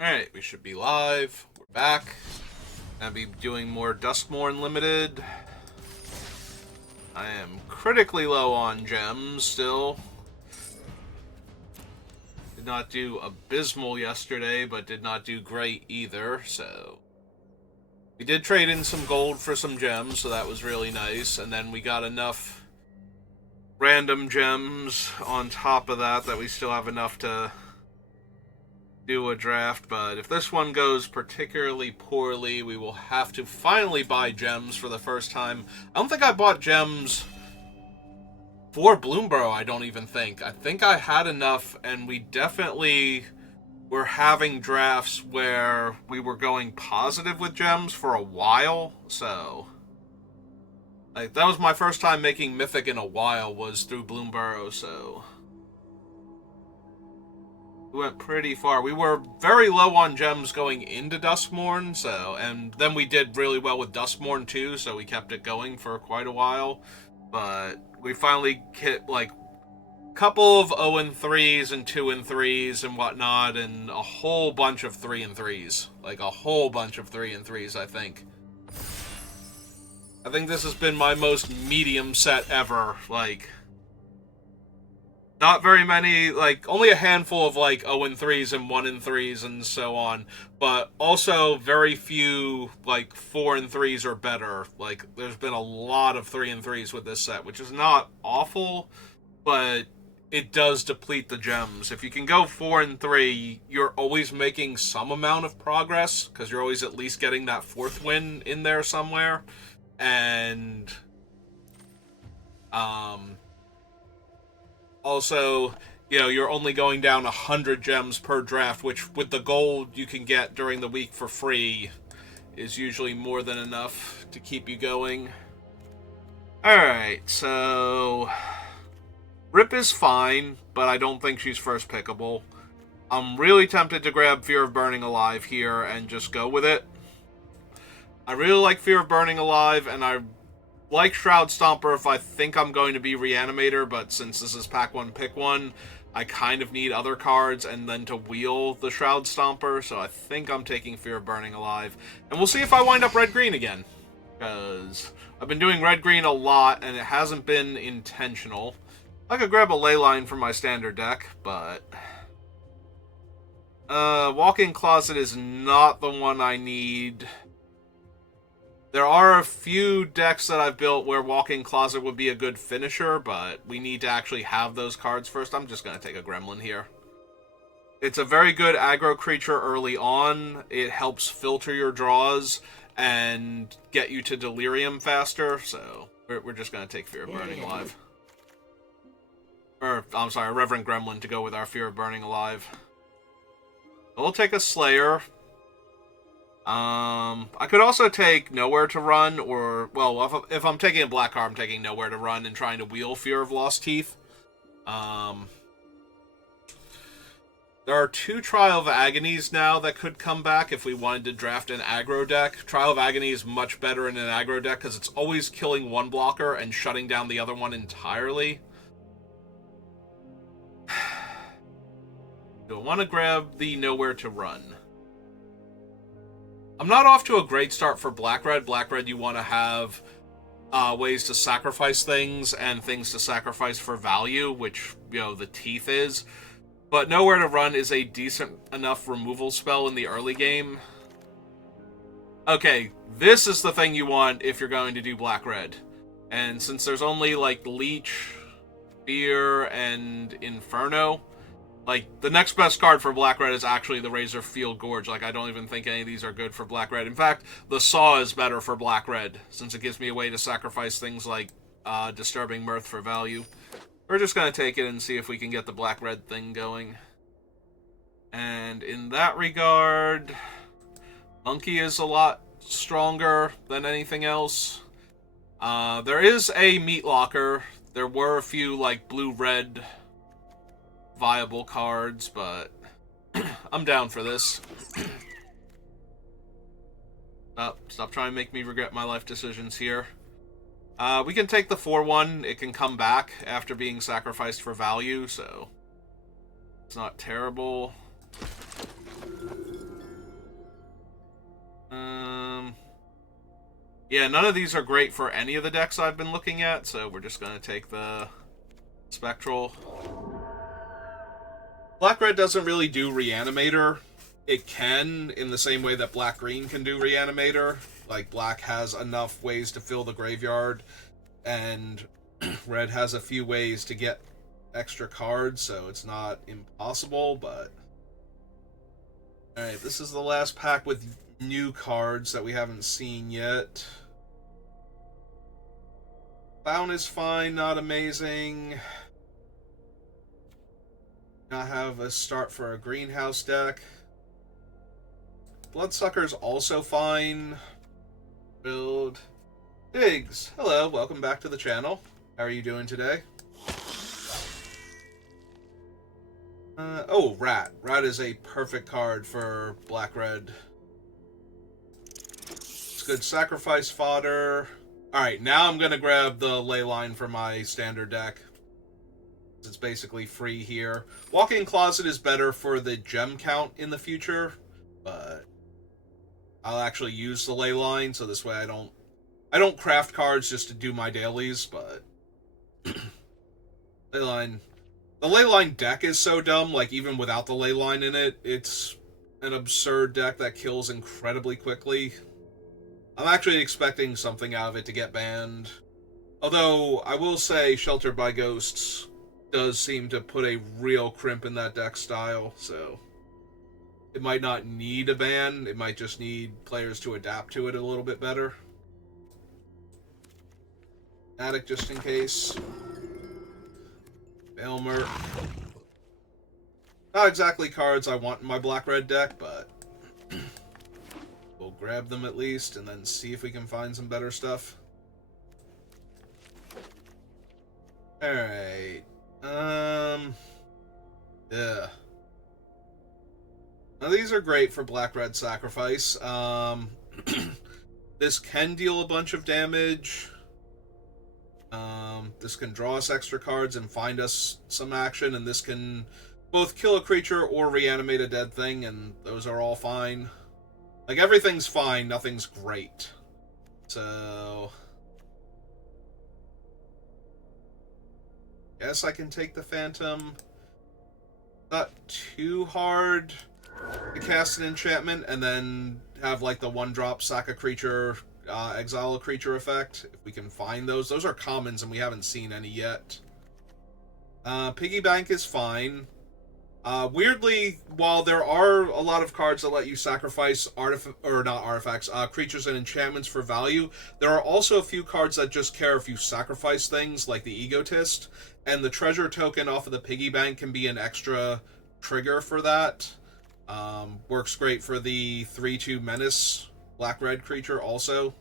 Alright, we should be live. We're back. I'll be doing more Duskmourn Limited. I am critically low on gems still. Did not do abysmal yesterday, but did not do great either, so... We did trade in some gold for some gems, so that was really nice, and then we got enough random gems on top of that we still have enough to do a draft, but if this one goes particularly poorly, we will have to finally buy gems for the first time. I don't think I bought gems for Bloomborough, I don't even think. I think I had enough, and we definitely were having drafts where we were going positive with gems for a while, so... Like, that was my first time making Mythic in a while, was through Bloomborough, so... We went pretty far. We were very low on gems going into Duskmourn, so, and then we did really well with Duskmourn too, so we kept it going for quite a while. But we finally hit like a couple of 0 and 3s and 2 and 3s and whatnot, and a whole bunch of 3 and 3s. Like a whole bunch of 3 and 3s, I think. I think this has been my most medium set ever, like... Not very many, like, only a handful of, like, 0 and 3s and 1 and 3s and so on. But also very few, like, 4 and 3s or better. Like, there's been a lot of 3 and 3s with this set, which is not awful, but it does deplete the gems. If you can go 4 and 3, you're always making some amount of progress, because you're always at least getting that 4th win in there somewhere. And... Also, you know, you're only going down 100 gems per draft, which with the gold you can get during the week for free is usually more than enough to keep you going. Alright, so... Rip is fine, but I don't think she's first pickable. I'm really tempted to grab Fear of Burning Alive here and just go with it. I really like Fear of Burning Alive, and I like Shroud Stomper if I think I'm going to be Reanimator, but since this is pack 1, pick 1, I kind of need other cards and then to wheel the Shroud Stomper, so I think I'm taking Fear of Burning Alive. And we'll see if I wind up red-green again, because I've been doing red-green a lot, and it hasn't been intentional. I could grab a Leyline from my standard deck, but... Walk-in Closet is not the one I need. There are a few decks that I've built where Walk-in Closet would be a good finisher, but we need to actually have those cards first. I'm just going to take a Gremlin here. It's a very good aggro creature early on. It helps filter your draws and get you to Delirium faster, so we're just going to take Fear of Burning Alive. Or, I'm sorry, Reverend Gremlin to go with our Fear of Burning Alive. We'll take a Slayer. I could also take Nowhere to Run, or, well, if I'm taking a black card, I'm taking Nowhere to Run and trying to wheel Fear of Lost Teeth. There are 2 Trial of Agonies now that could come back if we wanted to draft an aggro deck. Trial of Agony is much better in an aggro deck because it's always killing one blocker and shutting down the other one entirely. Do I want to grab the Nowhere to Run? I'm not off to a great start for Black-Red. Black-Red, you want to have ways to sacrifice things and things to sacrifice for value, which, you know, the Teeth is. But Nowhere to Run is a decent enough removal spell in the early game. Okay, this is the thing you want if you're going to do Black-Red. And since there's only, like, Leech, Fear, and Inferno... Like, the next best card for Black-Red is actually the Razorfield Gorge. Like, I don't even think any of these are good for Black-Red. In fact, the Saw is better for Black-Red, since it gives me a way to sacrifice things like Disturbing Mirth for value. We're just going to take it and see if we can get the Black-Red thing going. And in that regard, Monkey is a lot stronger than anything else. There is a Meat Locker. There were a few, like, blue-red... viable cards, but I'm down for this. Stop trying to make me regret my life decisions here. We can take the 4-1. It can come back after being sacrificed for value, so it's not terrible. Yeah, none of these are great for any of the decks I've been looking at, so we're just going to take the Spectral. Black-Red doesn't really do Reanimator. It can, in the same way that Black-Green can do Reanimator. Like, Black has enough ways to fill the graveyard, and Red has a few ways to get extra cards, so it's not impossible, but... Alright, this is the last pack with new cards that we haven't seen yet. Bound is fine, not amazing. Not have a start for a greenhouse deck. Bloodsucker's also fine. Build. Diggs, hello, welcome back to the channel. How are you doing today? Oh, Rat. Rat is a perfect card for Black-Red. It's good sacrifice fodder. Alright, now I'm gonna grab the Leyline for my standard deck. It's basically free here. Walk-in Closet is better for the gem count in the future, but I'll actually use the Leyline, so this way I don't craft cards just to do my dailies, but Leyline. The Leyline deck is so dumb, like, even without the Leyline in it, it's an absurd deck that kills incredibly quickly. I'm actually expecting something out of it to get banned. Although, I will say, Sheltered by Ghosts does seem to put a real crimp in that deck style, so... It might not need a ban, it might just need players to adapt to it a little bit better. Attic just in case. Aylmer. Not exactly cards I want in my Black-Red deck, but we'll grab them at least and then see if we can find some better stuff. Alright. Yeah. Now these are great for Black-Red Sacrifice. This can deal a bunch of damage. This can draw us extra cards and find us some action, and this can both kill a creature or reanimate a dead thing, and those are all fine. Like, everything's fine, nothing's great. So... guess I can take the Phantom. Not too hard to cast an enchantment, and then have, like, the one-drop sack a creature... exile a creature effect, if we can find those. Those are commons and we haven't seen any yet. Piggy Bank is fine. Weirdly, while there are a lot of cards that let you sacrifice creatures and enchantments for value, there are also a few cards that just care if you sacrifice things, like the Egotist, and the treasure token off of the Piggy Bank can be an extra trigger for that. Works great for the 3/2 Menace Black-Red creature also.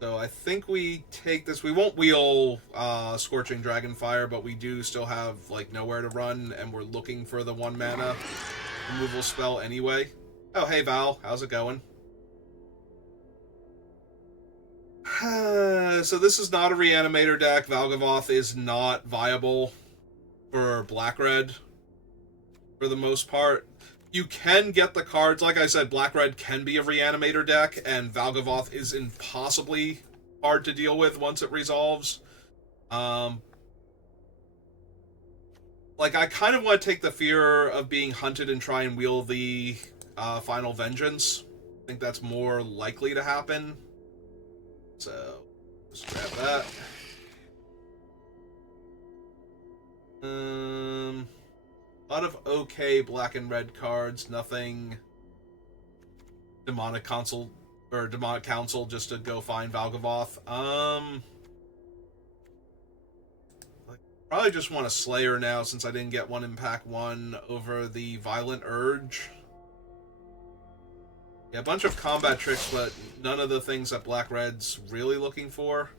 So I think we take this. We won't wheel Scorching Dragonfire, but we do still have, like, nowhere to run, and we're looking for the 1 mana removal spell anyway. Oh, hey Val, how's it going? So this is not a Reanimator deck. Valgavoth is not viable for Black-Red for the most part. You can get the cards. Like I said, Black-Red can be a Reanimator deck, and Valgavoth is impossibly hard to deal with once it resolves. Like, I kind of want to take the fear of being hunted and try and wheel the Final Vengeance. I think that's more likely to happen. So, just grab that. A lot of okay black and red cards, nothing Demonic Council just to go find Valgavoth. Probably just want a Slayer now since I didn't get one in pack 1 over the Violent Urge. Yeah, a bunch of combat tricks, but none of the things that Black-Red's really looking for.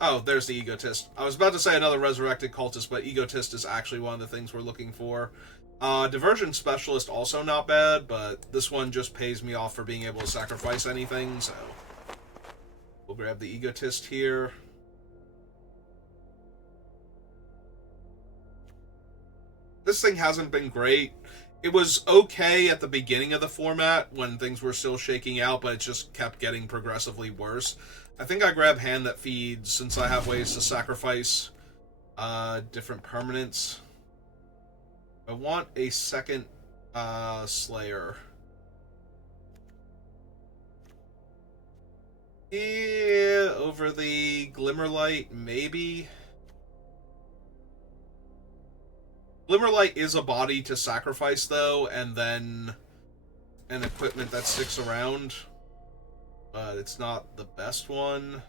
Oh, there's the Egotist. I was about to say another Resurrected Cultist, but Egotist is actually one of the things we're looking for. Diversion Specialist, also not bad, but this one just pays me off for being able to sacrifice anything, so... we'll grab the Egotist here. This thing hasn't been great. It was okay at the beginning of the format when things were still shaking out, but it just kept getting progressively worse. I think I grab Hand That Feeds since I have ways to sacrifice different permanents. I want a second Slayer. Yeah, over the Glimmerlight, maybe. Glimmerlight is a body to sacrifice, though, and then an equipment that sticks around. But it's not the best one.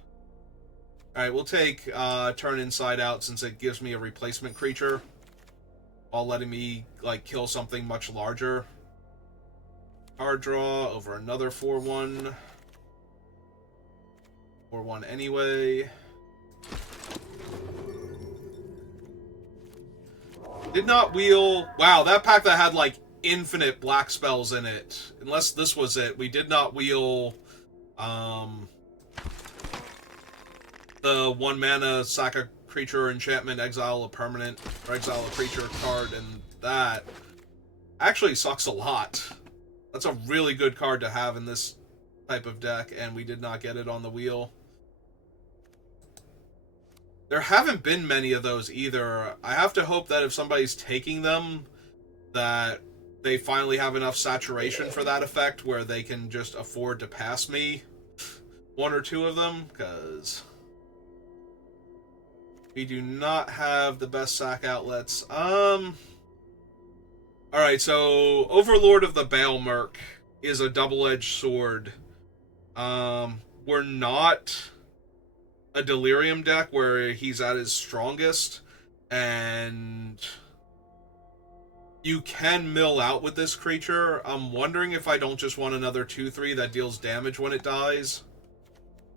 Alright, we'll take Turn Inside Out since it gives me a replacement creature while letting me, like, kill something much larger. Card draw over another 4-1. 4-1 anyway. Did not wheel... Wow, that pack that had, like, infinite black spells in it. Unless this was it. We did not wheel... the 1 mana sack a creature, enchantment, exile a permanent, or exile a creature card, and that actually sucks a lot. That's a really good card to have in this type of deck, and we did not get it on the wheel. There haven't been many of those either. I have to hope that if somebody's taking them, that they finally have enough saturation for that effect where they can just afford to pass me 1 or 2 of them, because we do not have the best sack outlets. Alright, so Overlord of the Baelmerk is a double-edged sword. We're not a Delirium deck where he's at his strongest, and you can mill out with this creature. I'm wondering if I don't just want another 2/3 that deals damage when it dies,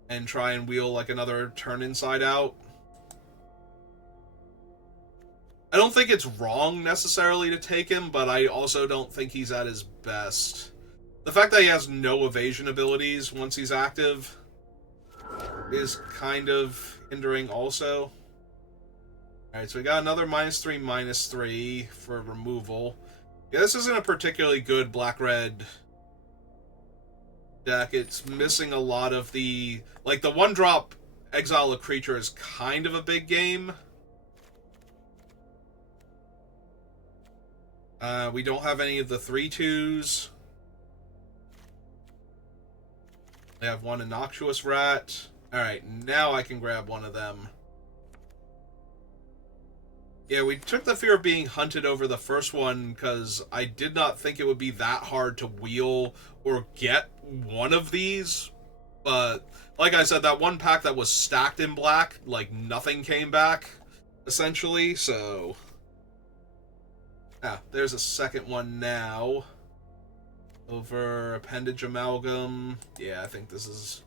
and try and wheel like another Turn Inside Out. I don't think it's wrong necessarily to take him, but I also don't think he's at his best. The fact that he has no evasion abilities once he's active is kind of hindering also. Alright, so we got another -3/-3 for removal. Yeah, this isn't a particularly good black-red deck. It's missing a lot of the... Like, the 1-drop exile a creature is kind of a big game. We don't have any of the 3/2s. We have 1 Innocuous Rat. Alright, now I can grab one of them. Yeah, we took the fear of being hunted over the first one because I did not think it would be that hard to wheel or get one of these. But, like I said, that one pack that was stacked in black, like, nothing came back, essentially, so... Ah, there's a second one now. Over Appendage Amalgam. Yeah, I think this is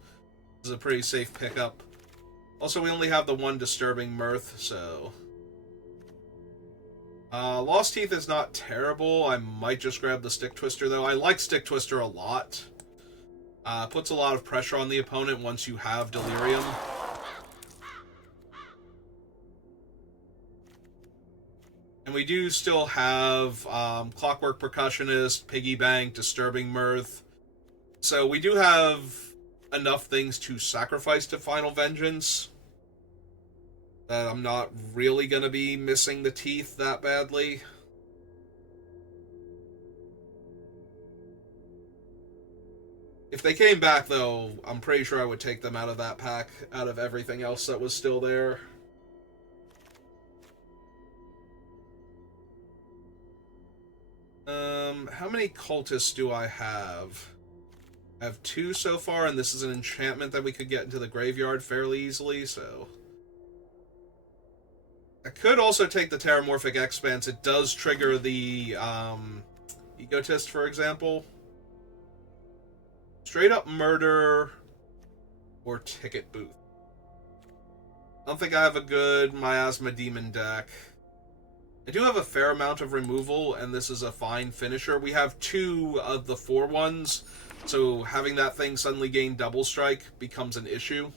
a pretty safe pickup. Also, we only have the 1 Disturbing Mirth, so... Lost Teeth is not terrible. I might just grab the Stick Twister, though. I like Stick Twister a lot. Puts a lot of pressure on the opponent once you have Delirium. And we do still have Clockwork Percussionist, Piggy Bank, Disturbing Mirth. So we do have enough things to sacrifice to Final Vengeance that I'm not really going to be missing the teeth that badly. If they came back, though, I'm pretty sure I would take them out of that pack, out of everything else that was still there. How many cultists do I have? I have 2 so far, and this is an enchantment that we could get into the graveyard fairly easily, so... I could also take the Terramorphic Expanse. It does trigger the, Egotist, for example. Straight up Murder or Ticket Booth. I don't think I have a good Miasma Demon deck. I do have a fair amount of removal, and this is a fine finisher. We have 2 of the 4/1s, so having that thing suddenly gain double strike becomes an issue.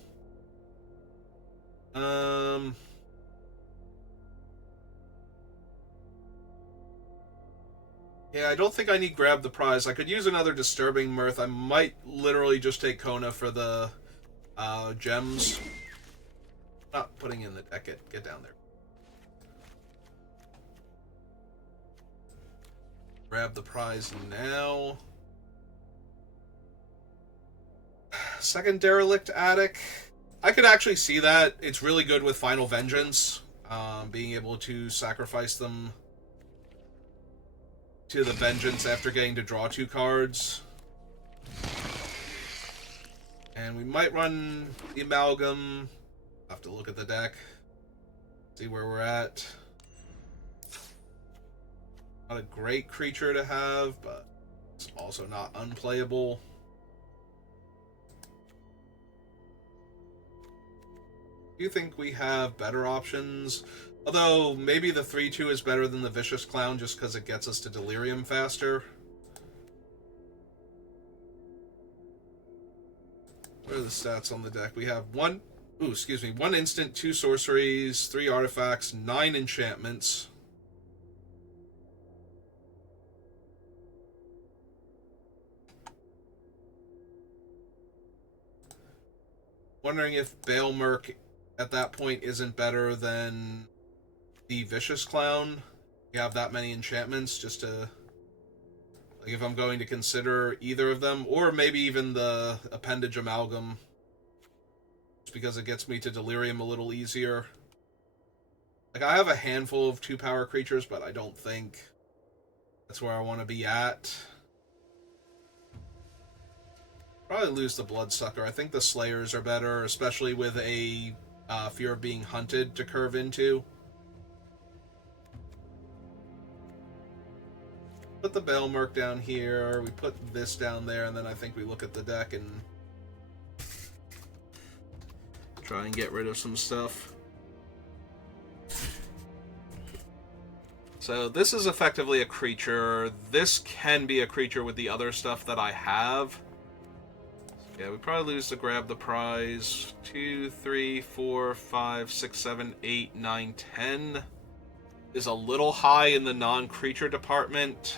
Yeah, I don't think I need Grab the Prize. I could use another Disturbing Mirth. I might literally just take Kona for the gems. Not putting in the deck. Get down there. Grab the Prize now. Second Derelict Attic. I could actually see that. It's really good with Final Vengeance. Being able to sacrifice them to the Vengeance after getting to draw 2 cards. And we might run the Amalgam. Have to look at the deck. See where we're at. Not a great creature to have, but it's also not unplayable. Do you think we have better options? Although, maybe the 3-2 is better than the Vicious Clown just because it gets us to Delirium faster. What are the stats on the deck? We have 1 instant, 2 sorceries, 3 artifacts, 9 enchantments. Wondering if Baelmerk at that point isn't better than the Vicious Clown. You have that many enchantments just to... Like, if I'm going to consider either of them, or maybe even the Appendage Amalgam, just because it gets me to Delirium a little easier. Like, I have a handful of 2-power creatures, but I don't think that's where I want to be at. Probably lose the Bloodsucker. I think the Slayers are better, especially with a Fear of Being Hunted to curve into. Put the Baelmerk down here, we put this down there, and then I think we look at the deck and try and get rid of some stuff. So this is effectively a creature. This can be a creature with the other stuff that I have. Yeah, we probably lose to Grab the Prize. 2, 3, 4, 5, 6, 7, 8, 9, 10 is a little high in the non-creature department.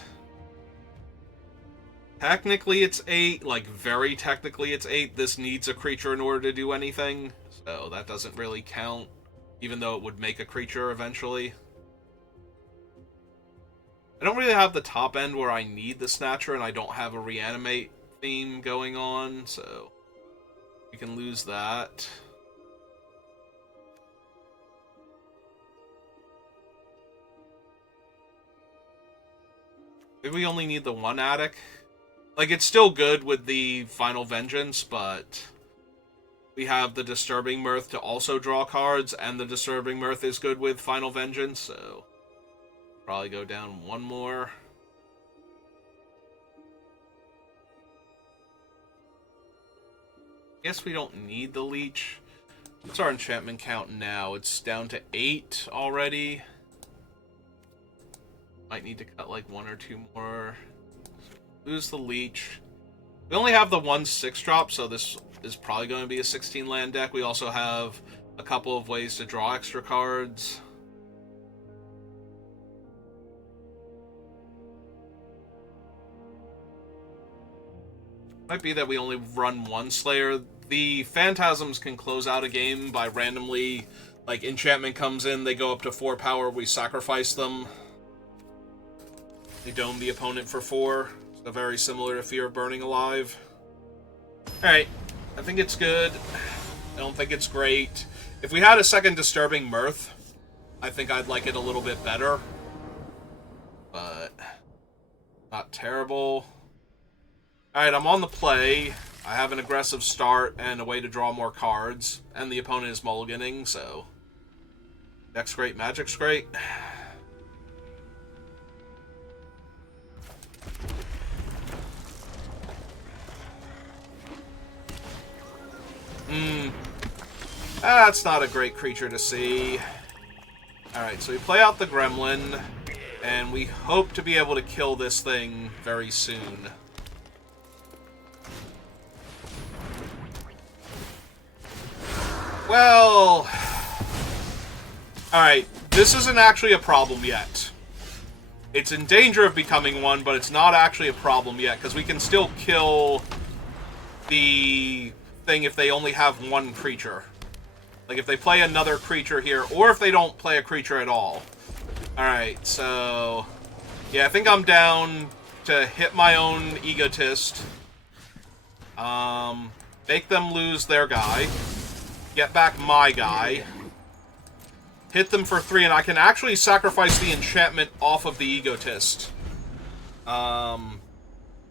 Technically it's 8, like very technically it's 8. This needs a creature in order to do anything, so that doesn't really count, even though it would make a creature eventually. I don't really have the top end where I need the Snatcher, and I don't have a Reanimate theme going on, so we can lose that. Maybe we only need the 1 Attic. Like, it's still good with the Final Vengeance, but we have the Disturbing Mirth to also draw cards, and the Disturbing Mirth is good with Final Vengeance, so probably go down 1 more. Guess we don't need the Leech. What's our enchantment count now? It's down to 8 already. Might need to cut like 1 or 2 more. Lose the Leech. We only have the 1 6-drop, so this is probably going to be a 16-land deck. We also have a couple of ways to draw extra cards. Might be that we only run 1 Slayer. The Phantasms can close out a game by randomly, like, enchantment comes in, they go up to 4 power, we sacrifice them. They dome the opponent for 4. So very similar to Fear of Burning Alive. Alright, I think it's good. I don't think it's great. If we had a second Disturbing Mirth, I think I'd like it a little bit better. But not terrible. Alright, I'm on the play. I have an aggressive start and a way to draw more cards. And the opponent is mulliganing, so deck's great, magic's great. That's not a great creature to see. Alright, so we play out the Gremlin, and we hope to be able to kill this thing very soon. Well... Alright, this isn't actually a problem yet. It's in danger of becoming one, but it's not actually a problem yet, because we can still kill the thing if they only have one creature. Like, if they play another creature here, or if they don't play a creature at all. Alright, so... yeah, I think I'm down to hit my own Egotist. Make them lose their guy. Get back my guy. Hit them for 3, and I can actually sacrifice the enchantment off of the Egotist. To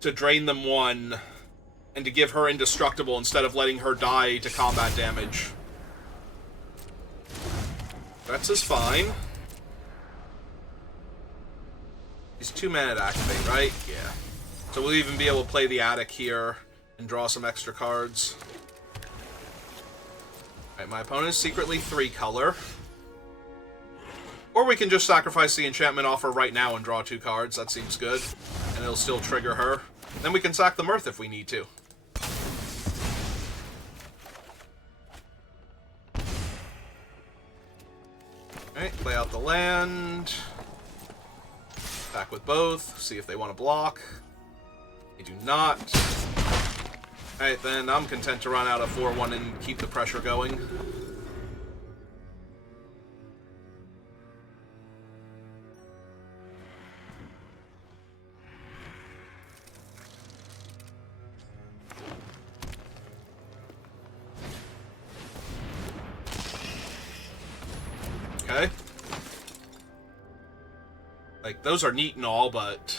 drain them 1, and to give her indestructible instead of letting her die to combat damage. Threats is fine. He's 2 mana to activate, right? Yeah. So we'll even be able to play the Attic here and draw some extra cards. Alright, my opponent is secretly 3 color. Or we can just sacrifice the enchantment off her right now and draw 2 cards. That seems good. And it'll still trigger her. Then we can sack the Mirth if we need to. Alright, play out the land. Attack with both. See if they want to block. They do not. Alright, then I'm content to run out of 4-1 and keep the pressure going. Okay. Like, those are neat and all, but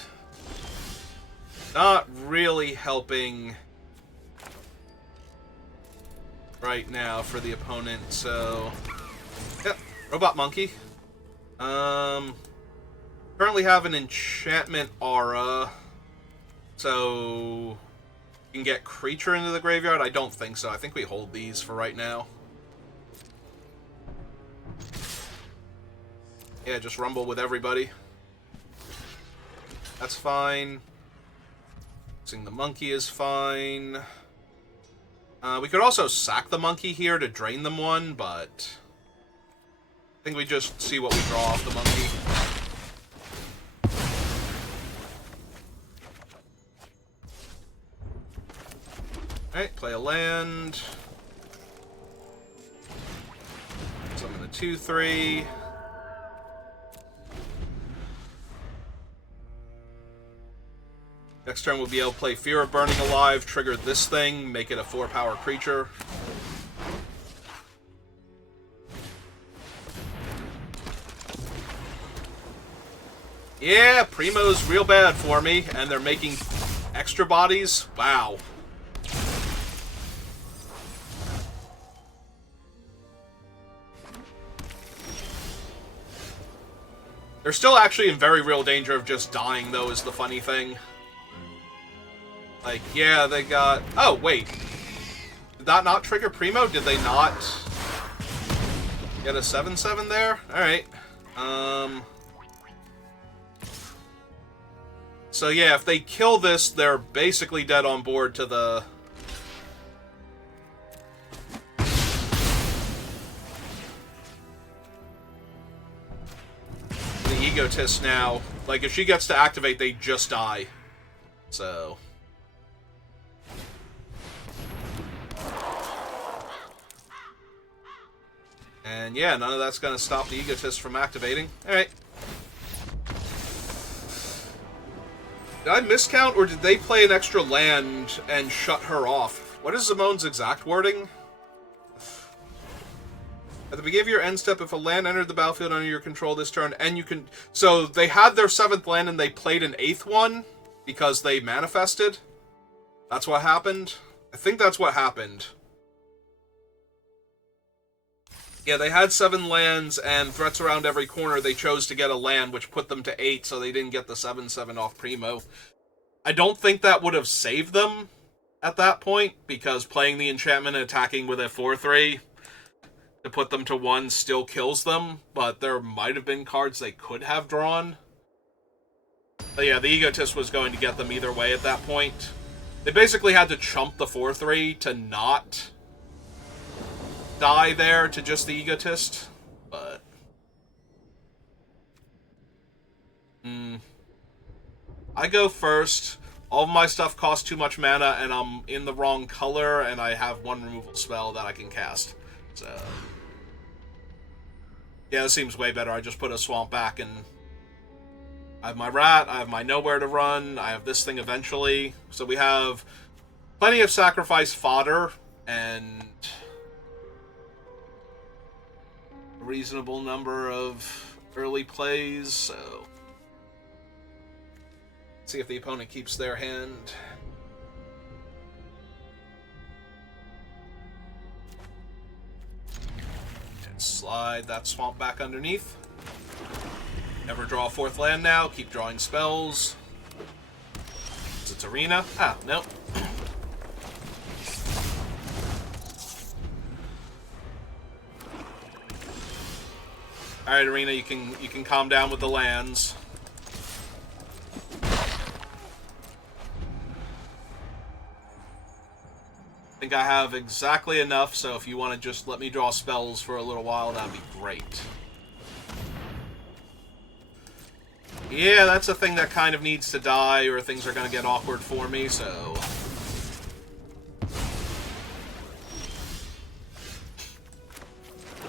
not really helping right now for the opponent, so... yep, Robot Monkey. Currently have an enchantment aura, so you can get creature into the graveyard? I don't think so. I think we hold these for right now. Yeah, just rumble with everybody. That's fine. Using the monkey is fine. We could also sack the monkey here to drain them 1, but I think we just see what we draw off the monkey. Alright, play a land. Summon a 2/3. Next turn we'll be able to play Fear of Burning Alive, trigger this thing, make it a 4-power creature. Yeah, Primo's real bad for me, and they're making extra bodies. Wow. They're still actually in very real danger of just dying, though, is the funny thing. Like, yeah, they got... oh, wait. Did that not trigger Primo? Did they not get a 7/7 there? Alright. So, yeah, if they kill this, they're basically dead on board to the... the Egotist now. Like, if she gets to activate, they just die. So... and yeah, none of that's going to stop the Egotist from activating. Alright. Did I miscount, or did they play an extra land and shut her off? What is Zimone's exact wording? At the beginning of your end step, if a land entered the battlefield under your control this turn, and you can... so they had their 7th land and they played an 8th one because they manifested? That's what happened? I think that's what happened. Yeah, they had 7 lands, and threats around every corner, they chose to get a land, which put them to 8, so they didn't get the 7/7 off Primo. I don't think that would have saved them at that point, because playing the enchantment and attacking with a 4/3 to put them to 1 still kills them, but there might have been cards they could have drawn. But yeah, the Egotist was going to get them either way at that point. They basically had to chump the 4/3 to not die there to just the Egotist, but... I go first. All of my stuff costs too much mana, and I'm in the wrong color, and I have one removal spell that I can cast. So, yeah, this seems way better. I just put a swamp back, and I have my rat, I have my nowhere to run, I have this thing eventually. So we have plenty of sacrifice fodder, and a reasonable number of early plays, so... See if the opponent keeps their hand. And slide that swamp back underneath. Never draw a fourth land now. Keep drawing spells. It's arena. Ah, nope. Alright, arena, you can calm down with the lands. I think I have exactly enough, so if you want to just let me draw spells for a little while, that'd be great. Yeah, that's a thing that kind of needs to die, or things are going to get awkward for me, so...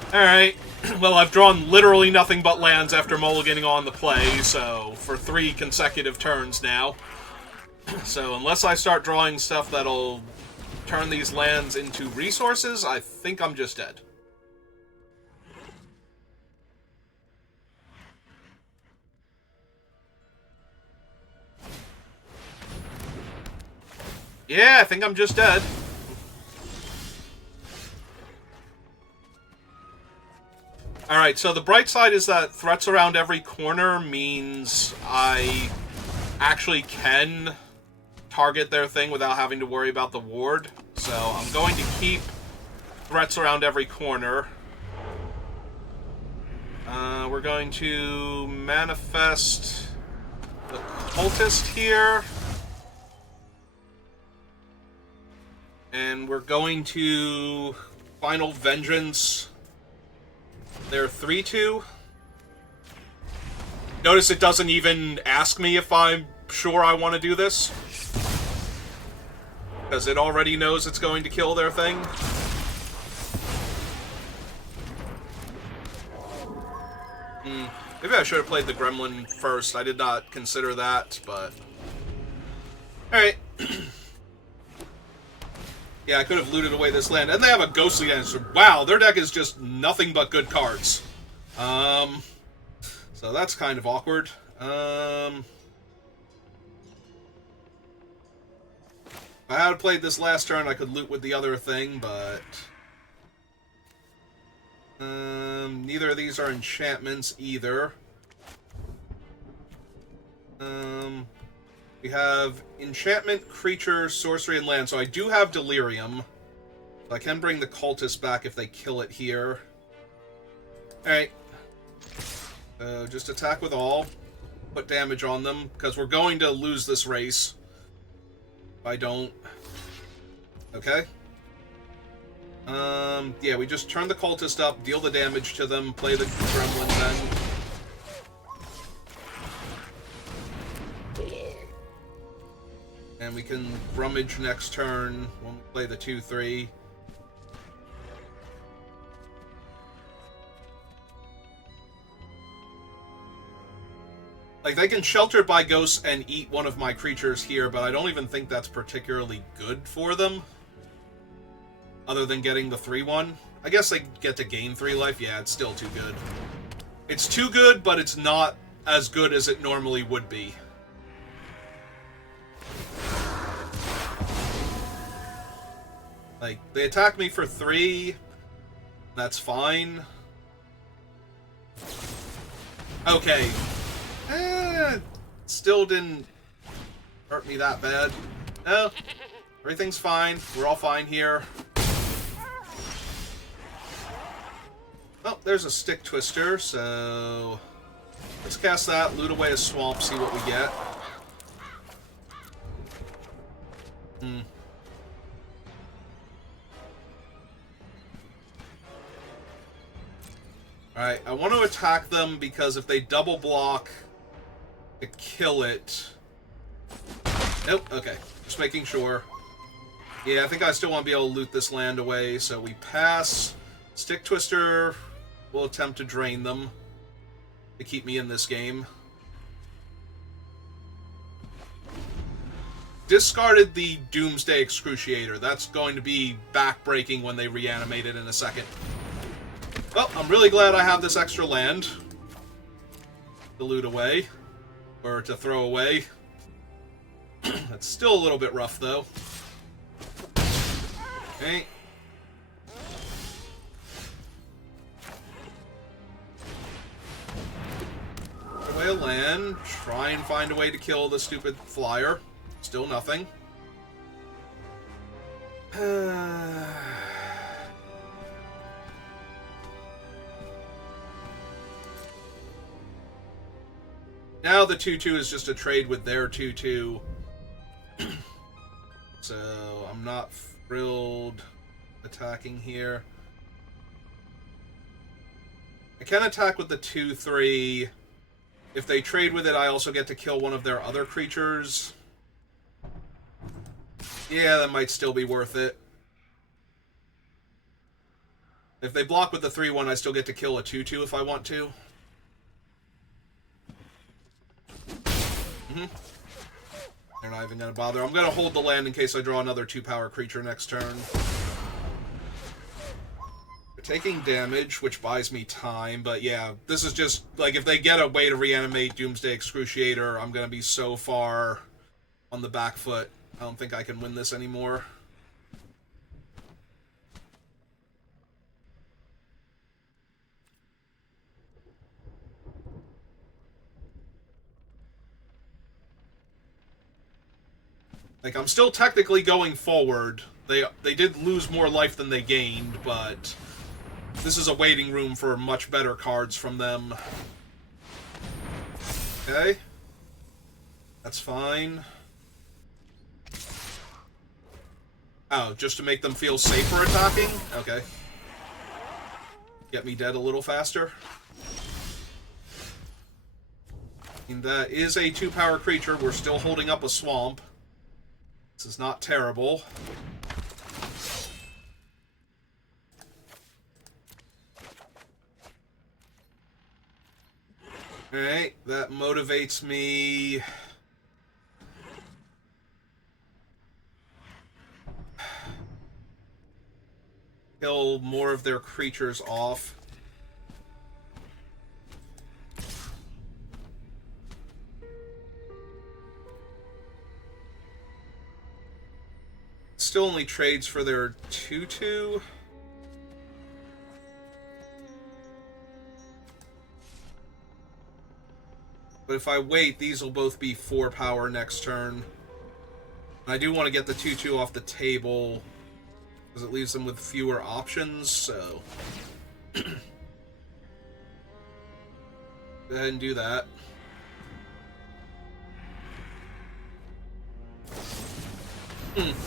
Alright, well, I've drawn literally nothing but lands after mulliganing on the play, so for 3 consecutive turns now. So unless I start drawing stuff that'll turn these lands into resources, I think I'm just dead. Yeah, I think I'm just dead. Alright, so the bright side is that threats around every corner means I actually can target their thing without having to worry about the ward. So I'm going to keep threats around every corner. We're going to manifest the cultist here. And we're going to Final Vengeance their 3/2. Notice it doesn't even ask me if I'm sure I want to do this, because it already knows it's going to kill their thing. Maybe I should have played the Gremlin first. I did not consider that, but... Alright. Yeah, I could have looted away this land. And they have a Ghostly Answer. Wow, their deck is just nothing but good cards. So that's kind of awkward. If I had played this last turn, I could loot with the other thing, but... neither of these are enchantments, either. We have enchantment, creature, sorcery, and land. So I do have delirium. So I can bring the cultist back if they kill it here. Alright. So just attack with all. Put damage on them, because we're going to lose this race. If I don't. Okay. Yeah, we just turn the cultist up, deal the damage to them, play the gremlin then. And we can rummage next turn when we play the 2/3. Like, they can Sheltered by Ghosts and eat one of my creatures here, but I don't even think that's particularly good for them. Other than getting the 3/1. I guess they get to gain 3 life. Yeah, it's still too good. It's too good, but it's not as good as it normally would be. Like, they attack me for 3. That's fine. Okay. Still didn't hurt me that bad. No. Everything's fine. We're all fine here. Oh, there's a Stick Twister, so... let's cast that, loot away a swamp, see what we get. Alright, I want to attack them because if they double block to kill it, Nope, okay. Just making sure. Yeah, I think I still want to be able to loot this land away, so we pass. Stick Twister will attempt to drain them to keep me in this game. Discarded the Doomsday Excruciator. That's going to be back-breaking when they reanimate it in a second. Well, I'm really glad I have this extra land to loot away, or to throw away. That's still a little bit rough, though. Okay. Put away a land. Try and find a way to kill the stupid flyer. Still nothing. Now the 2-2 is just a trade with their 2-2. So I'm not thrilled attacking here. I can attack with the 2-3. If they trade with it, I also get to kill one of their other creatures. Yeah, that might still be worth it. If they block with the 3-1, I still get to kill a 2-2 if I want to. They're not even going to bother. I'm going to hold the land in case I draw another 2-power creature next turn. They're taking damage, which buys me time, but yeah, this is just, like, if they get a way to reanimate Doomsday Excruciator, I'm going to be so far on the back foot. I don't think I can win this anymore. Like, I'm still technically going forward. They did lose more life than they gained, but this is a waiting room for much better cards from them. Okay. That's fine. Oh, just to make them feel safer attacking? Okay. Get me dead a little faster. And that is a 2-power creature. We're still holding up a swamp. This is not terrible. Alright, that motivates me. Kill more of their creatures off. Still only trades for their 2-2. But if I wait, these will both be 4-power next turn. And I do want to get the 2-2 off the table, because it leaves them with fewer options, so... Go ahead and do that.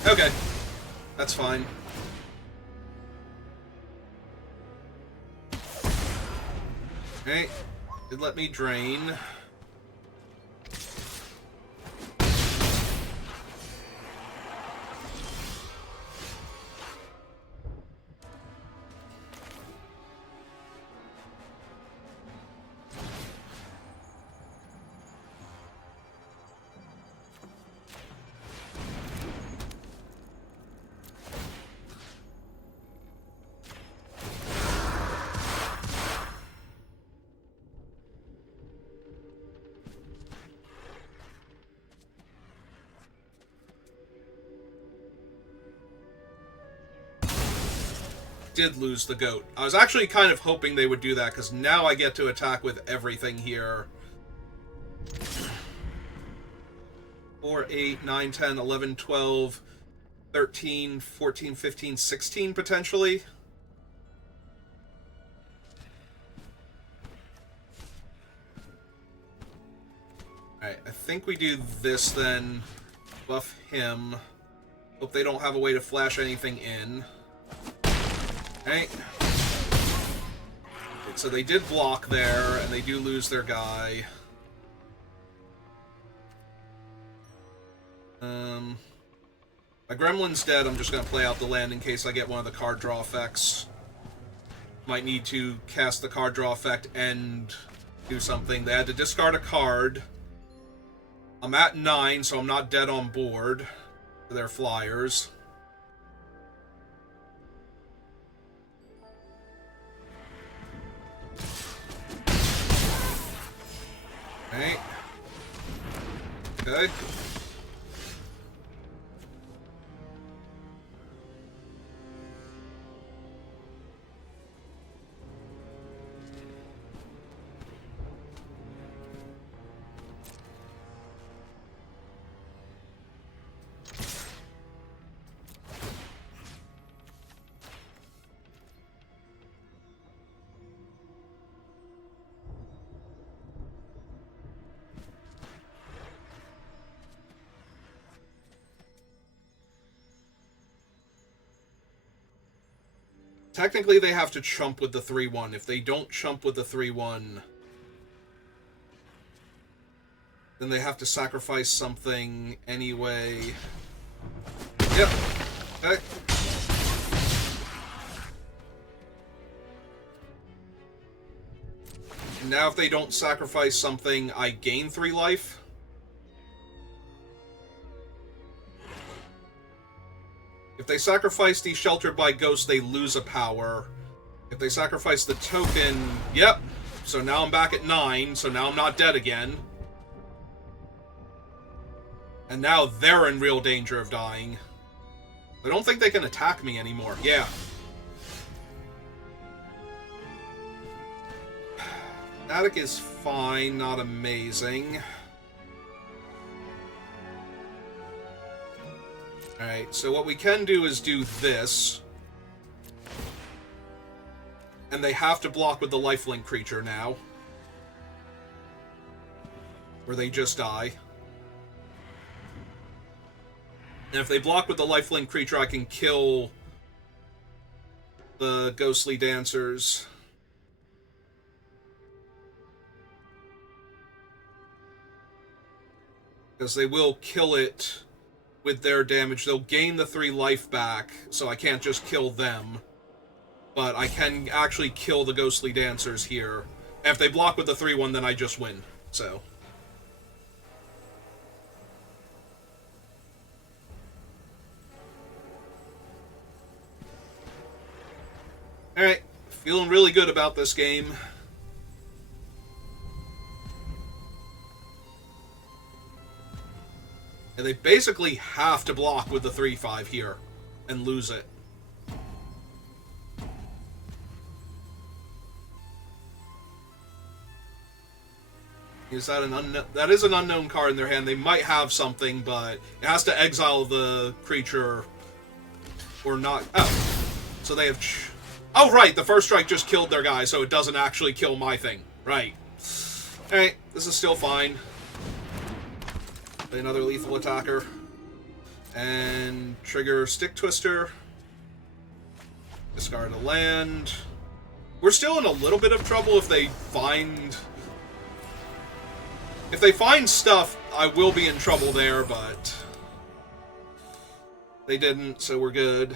Okay. That's fine. Okay. It let me drain. Did lose the goat. I was actually kind of hoping they would do that, because now I get to attack with everything here. 4, 8, 9, 10, 11, 12, 13, 14, 15, 16 potentially. Alright, I think we do this then. Buff him. Hope they don't have a way to flash anything in. Okay. So they did block there, and they do lose their guy. My Gremlin's dead. I'm just going to play out the land in case I get one of the card draw effects. Might need to cast the card draw effect and do something. They had to discard a card. I'm at 9, so I'm not dead on board for their flyers. Okay. Okay. Technically, they have to chump with the 3-1. If they don't chump with the 3-1, then they have to sacrifice something anyway. Yep. Okay. And now if they don't sacrifice something, I gain 3 life. If they sacrifice the Sheltered by Ghost, they lose a power. If they sacrifice the token... Yep. So now I'm back at 9, so now I'm not dead again. And now they're in real danger of dying. I don't think they can attack me anymore. Yeah. Attic is fine, not amazing. Alright, so what we can do is do this. And they have to block with the lifelink creature now. Or they just die. And if they block with the lifelink creature, I can kill the ghostly dancers. Because they will kill it with their damage. They'll gain the 3 life back, so I can't just kill them. But I can actually kill the ghostly dancers here. And if they block with the 3-1, then I just win. So. Alright. Feeling really good about this game. And they basically have to block with the 3-5 here and lose it. Is that an unknown? That is an unknown card in their hand. They might have something, but it has to exile the creature or not. Oh, so they have. Oh, right. The first strike just killed their guy, so it doesn't actually kill my thing. Right. All right. This is still fine. Play another lethal attacker. And trigger Stick Twister. Discard a land. We're still in a little bit of trouble if they find... If they find stuff, I will be in trouble there, but... They didn't, so we're good.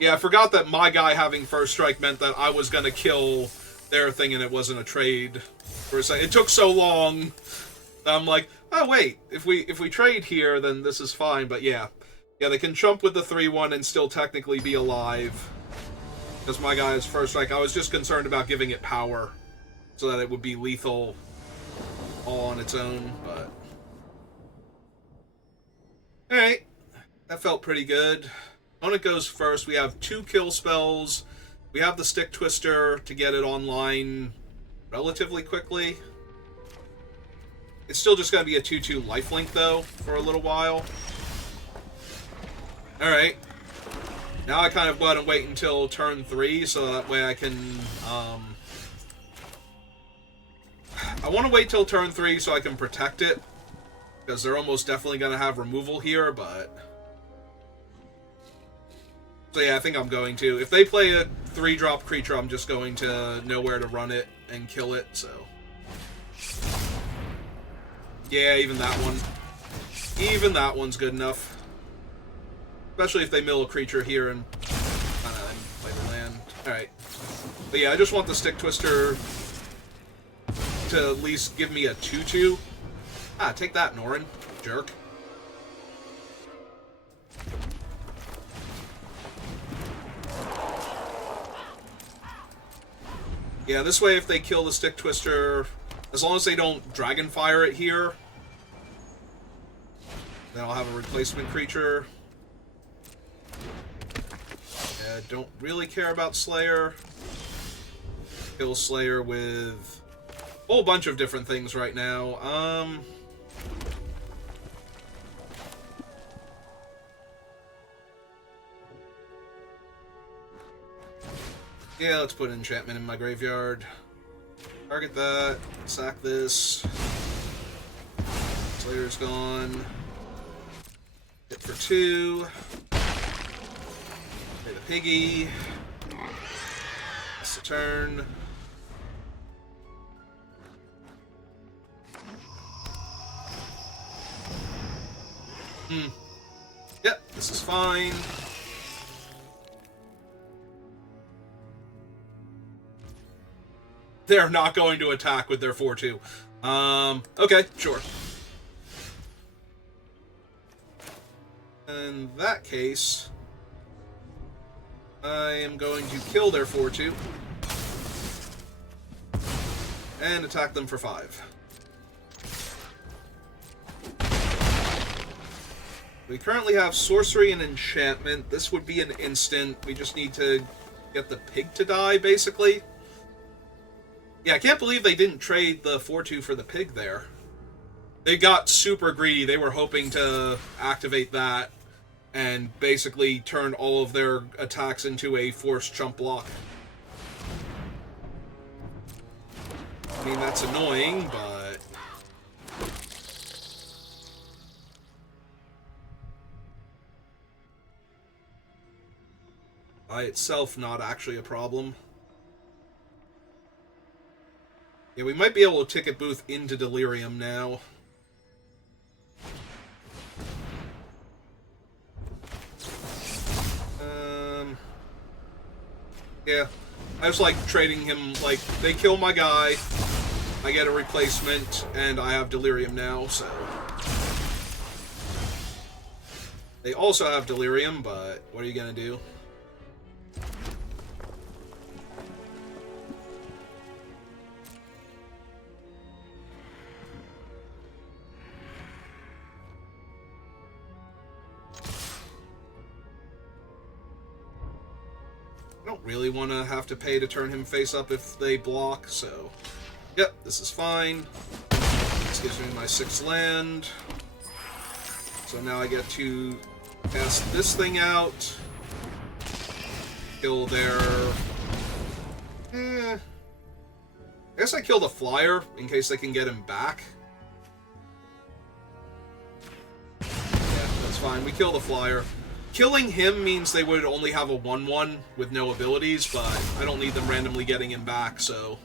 Yeah, I forgot that my guy having first strike meant that I was gonna kill their thing and it wasn't a trade. For a second. It took so long that I'm like, oh wait, if we trade here, then this is fine, but yeah. Yeah, they can chump with the 3-1 and still technically be alive. Because my guy is first strike. I was just concerned about giving it power so that it would be lethal all on its own, but... Alright. That felt pretty good. Opponent goes first. We have 2 kill spells. We have the Stick Twister to get it online relatively quickly. It's still just going to be a 2-2 lifelink, though, for a little while. Alright. Now I kind of want to wait until turn 3, so that way I can... I want to wait till turn 3 so I can protect it. Because they're almost definitely going to have removal here, but... So yeah, I think I'm going to. If they play a 3-drop creature, I'm just going to know where to run it and kill it, so... Yeah, even that one. Even that one's good enough. Especially if they mill a creature here and play the land. Alright. But yeah, I just want the Stick Twister to at least give me a 2/2. Ah, take that, Norin. Jerk. Yeah, this way if they kill the Stick Twister, as long as they don't Dragonfire it here, then I'll have a replacement creature. Yeah, don't really care about Slayer. Kill Slayer with a whole bunch of different things right now. Yeah, let's put an enchantment in my graveyard. Target that. Sack this. Slayer's gone. Hit for 2. Play the piggy. That's the turn. Yep, this is fine. They're not going to attack with their 4/2. Okay, sure. In that case, I am going to kill their 4/2 and attack them for 5. We currently have sorcery and enchantment. This would be an instant. We just need to get the pig to die, basically. Yeah, I can't believe they didn't trade the 4/2 for the pig there. They got super greedy. They were hoping to activate that and basically turn all of their attacks into a forced chump block. I mean, that's annoying, but... by itself, not actually a problem. Yeah, we might be able to ticket Booth into Delirium now. Yeah. I just like trading him, like, they kill my guy, I get a replacement, and I have Delirium now, so... They also have Delirium, but what are you gonna do? I don't really want to have to pay to turn him face up if they block, so... Yep, this is fine. This gives me my 6th land. So now I get to cast this thing out. Kill their... I guess I kill the flyer, in case they can get him back. Yeah, that's fine. We kill the flyer. Killing him means they would only have a 1/1 with no abilities, but I don't need them randomly getting him back, so...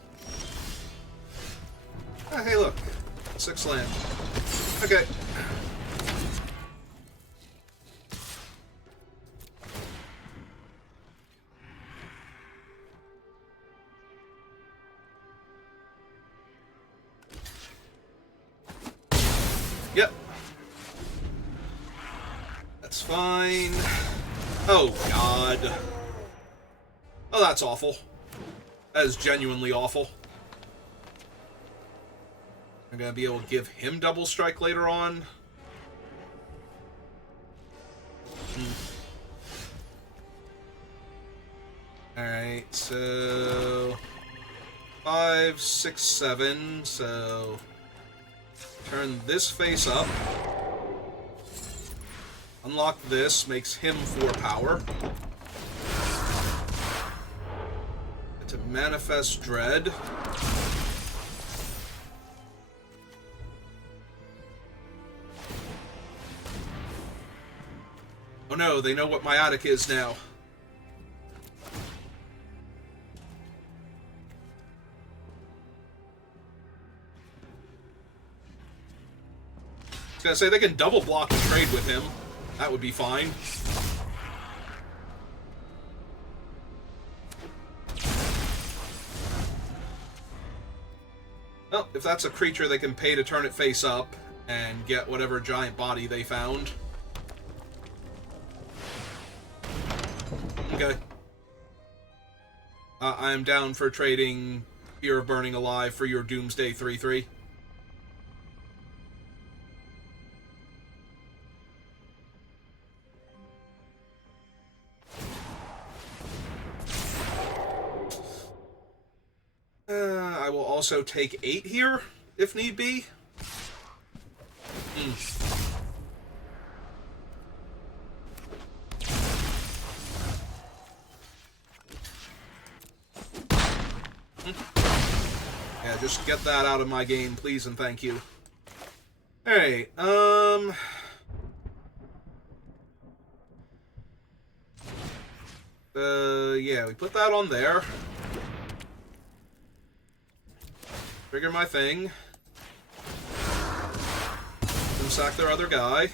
Ah, hey look. 6 land. Okay. Yep. That's fine. Oh, God. Oh, that's awful. That is genuinely awful. I'm gonna be able to give him double strike later on. Alright, so... 5, 6, 7, so... Turn this face up. Unlock this, makes him 4 power. To manifest Dread. Oh no, they know what my attic is now. was gonna say, they can double block and trade with him. That would be fine. Well, if that's a creature, they can pay to turn it face up and get whatever giant body they found. Okay. I am down for trading Fear of Burning Alive for your Doomsday 3/3. I will also take 8 here, if need be. Yeah, just get that out of my game, please and thank you. Alright, yeah, we put that on there. Trigger my thing. Then sack their other guy.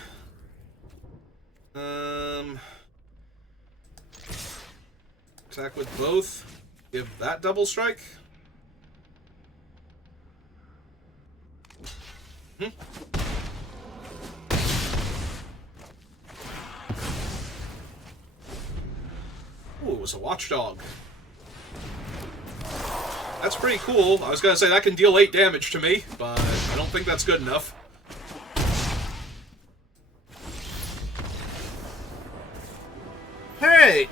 Attack with both. Give that double strike. Ooh, it was a watchdog. That's pretty cool. I was gonna say that can deal 8 damage to me, but I don't think that's good enough. Hey!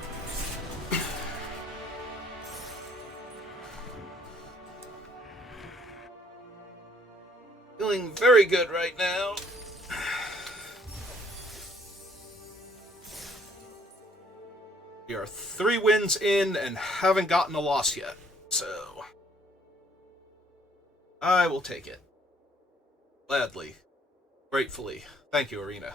Feeling very good right now. We are 3 wins in and haven't gotten a loss yet, so I will take it. Gladly. Gratefully. Thank you, Arena.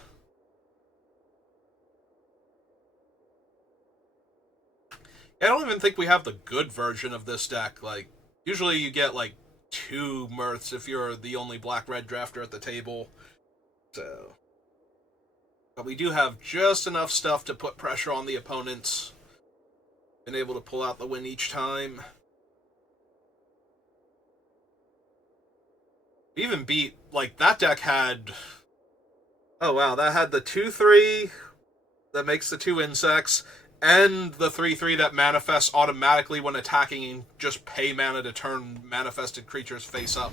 I don't even think we have the good version of this deck. Like, usually you get, like, 2 mirths if you're the only black-red drafter at the table. So, but we do have just enough stuff to put pressure on the opponents. Been able to pull out the win each time. We even beat, like, that deck had... Oh, wow, that had the 2/3 that makes the 2 insects, and the 3/3 that manifests automatically when attacking and just pay mana to turn manifested creatures face up.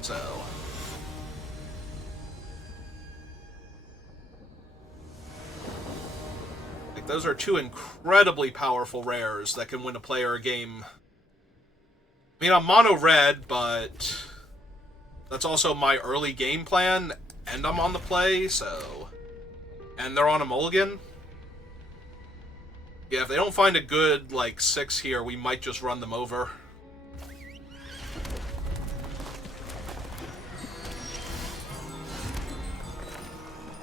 So... like, those are 2 incredibly powerful rares that can win a player a game. I mean, I'm mono red, but that's also my early game plan, and I'm on the play, so... and they're on a mulligan. Yeah, if they don't find a good, like, 6 here, we might just run them over.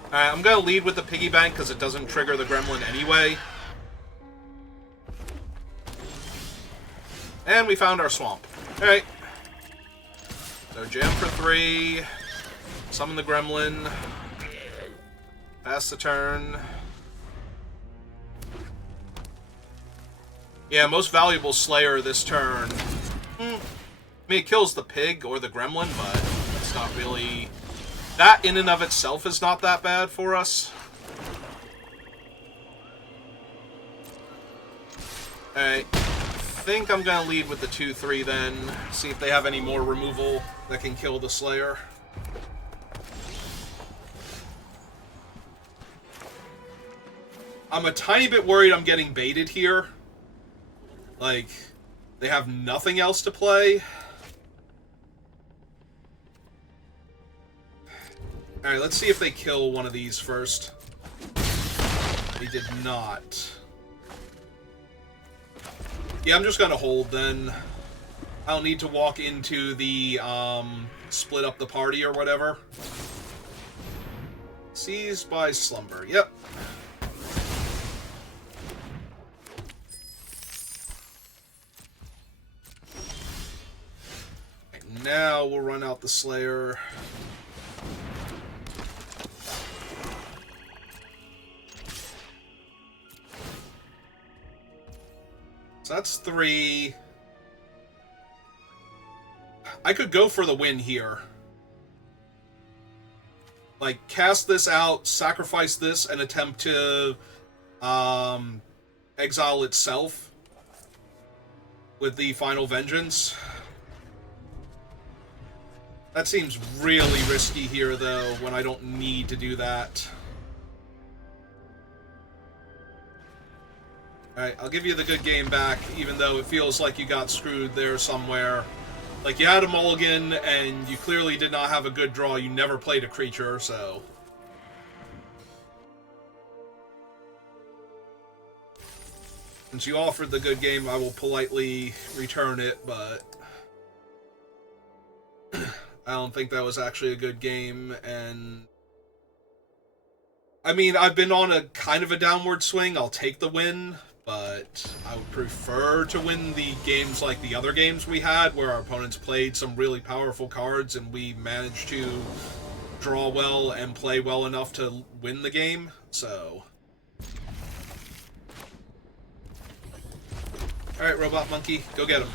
Alright, I'm gonna lead with the piggy bank because it doesn't trigger the gremlin anyway. And we found our swamp. Alright. So jam for 3. Summon the gremlin. Pass the turn. Yeah, most valuable Slayer this turn. I mean, it kills the pig or the gremlin, but it's not really... that in and of itself is not that bad for us. Alright. I think I'm gonna lead with the 2/3 then. See if they have any more removal that can kill the Slayer. I'm a tiny bit worried I'm getting baited here. Like, they have nothing else to play. Alright, let's see if they kill one of these first. They did not. Yeah, I'm just gonna hold then. I don't need to walk into the, split up the party or whatever. Seized by slumber. Yep. Now we'll run out the Slayer. So that's 3. I could go for the win here. Like, cast this out, sacrifice this, and attempt to exile itself with the final vengeance. That seems really risky here, though, when I don't need to do that. Alright, I'll give you the good game back, even though it feels like you got screwed there somewhere. Like, you had a mulligan, and you clearly did not have a good draw. You never played a creature, so... Since you offered the good game, I will politely return it, but... I don't think that was actually a good game, and... I mean, I've been on a kind of a downward swing. I'll take the win, but I would prefer to win the games like the other games we had, where our opponents played some really powerful cards, and we managed to draw well and play well enough to win the game, so... Alright, Robot Monkey, go get him.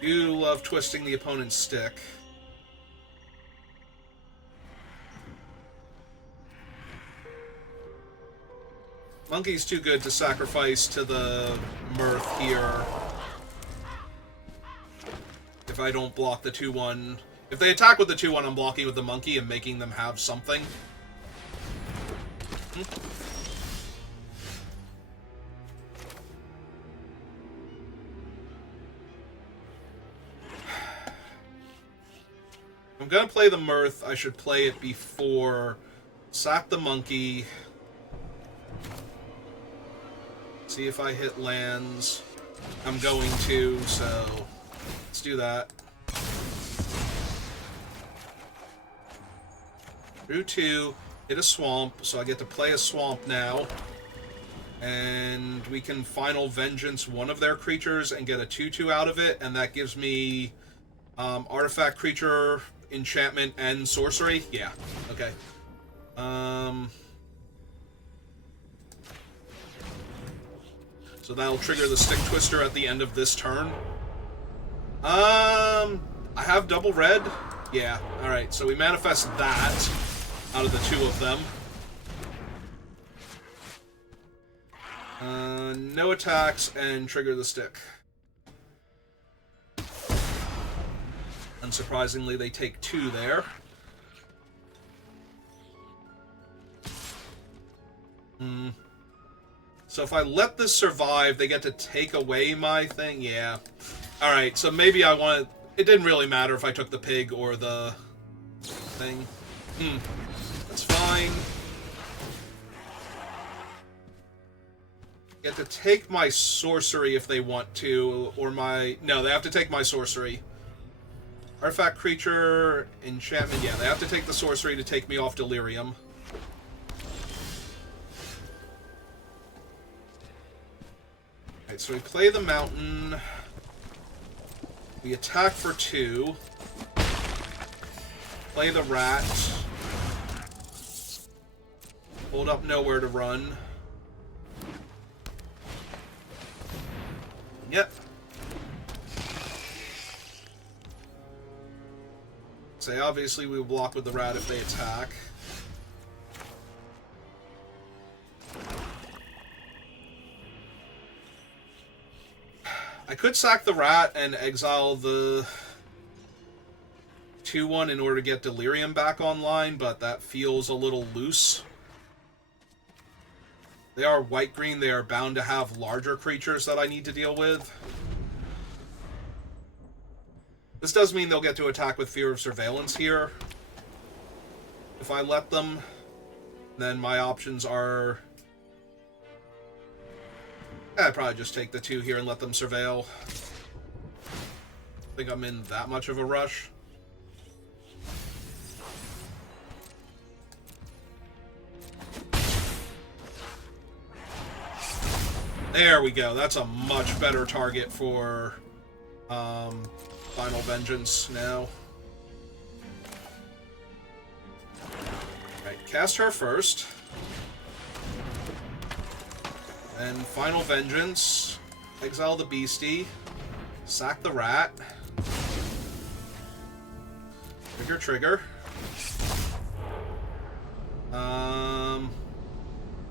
You love twisting the opponent's stick. Monkey's too good to sacrifice to the Mirth here. If I don't block the 2-1. If they attack with the 2-1, I'm blocking with the Monkey and making them have something. I'm gonna play the Mirth. I should play it before. Sack the Monkey. See if I hit lands. I'm going to, so let's do that. Drew 2, hit a swamp, so I get to play a swamp now. And we can Final Vengeance one of their creatures and get a 2/2 out of it, and that gives me artifact, creature, enchantment, and sorcery? Yeah, okay. So that'll trigger the Stick Twister at the end of this turn. I have double red? Yeah, alright, so we manifest that out of the 2 of them. No attacks, and trigger the stick. Unsurprisingly, they take 2 there. So if I let this survive, they get to take away my thing? Yeah. Alright, so maybe I want... It didn't really matter if I took the pig or the thing. That's fine. Get to take my sorcery if they want to, or my... No, they have to take my sorcery. Artifact, creature, enchantment. Yeah, they have to take the sorcery to take me off Delirium. Alright, so we play the mountain. We attack for 2. Play the rat. Hold up nowhere to run. Yep. Say, obviously we will block with the rat if they attack. I could sack the rat and exile the 2/1 in order to get Delirium back online, but that feels a little loose. They are white-green, they are bound to have larger creatures that I need to deal with. This does mean they'll get to attack with Fear of Surveillance here. If I let them, then my options are... I'd probably just take the 2 here and let them surveil. I think I'm in that much of a rush. There we go. That's a much better target for Final Vengeance now. Alright, cast her first. Then Final Vengeance. Exile the Beastie. Sack the Rat. Trigger.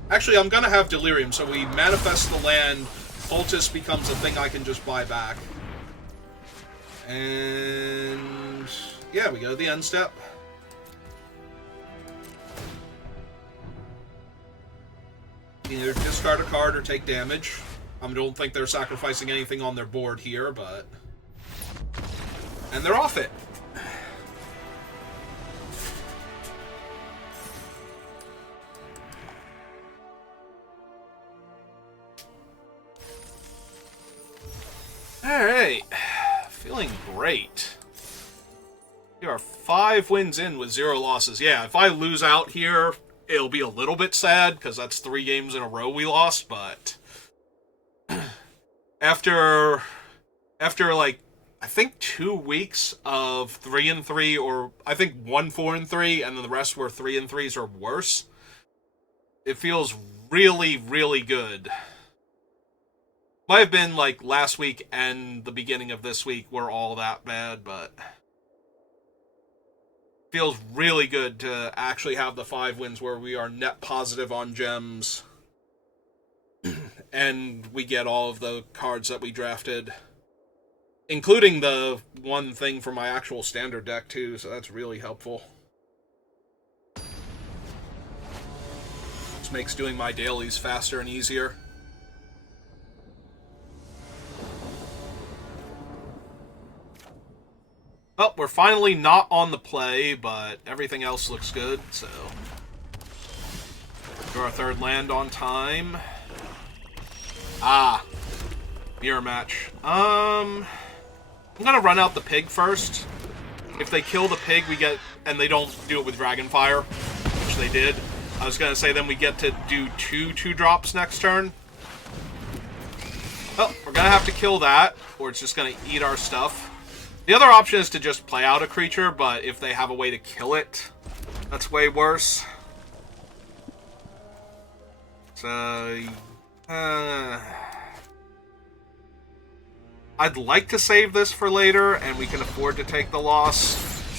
Actually, I'm gonna have Delirium, so we manifest the land. Cultist becomes a thing I can just buy back. And yeah, we go to the end step. Either discard a card or take damage. I don't think they're sacrificing anything on their board here, but... And they're off it. Alright. Feeling great. We are 5 wins in with 0 losses. Yeah, if I lose out here, it'll be a little bit sad, because that's 3 games in a row we lost, but... After like, I think 2 weeks of 3-3, or I think 1 4-3, and then the rest were 3-3s or worse, it feels really, really good. Might have been like last week and the beginning of this week were all that bad, but feels really good to actually have the 5 wins where we are net positive on gems. And we get all of the cards that we drafted. Including the one thing for my actual standard deck, too, so that's really helpful. Just makes doing my dailies faster and easier. Well, we're finally not on the play, but everything else looks good, so... Draw our 3rd land on time. Ah. Mirror match. I'm gonna run out the pig first. If they kill the pig, we get... And they don't do it with Dragonfire, which they did. I was gonna say then we get to do 2 2-drops next turn. Well, we're gonna have to kill that, or it's just gonna eat our stuff. The other option is to just play out a creature, but if they have a way to kill it, that's way worse. So... I'd like to save this for later, and we can afford to take the loss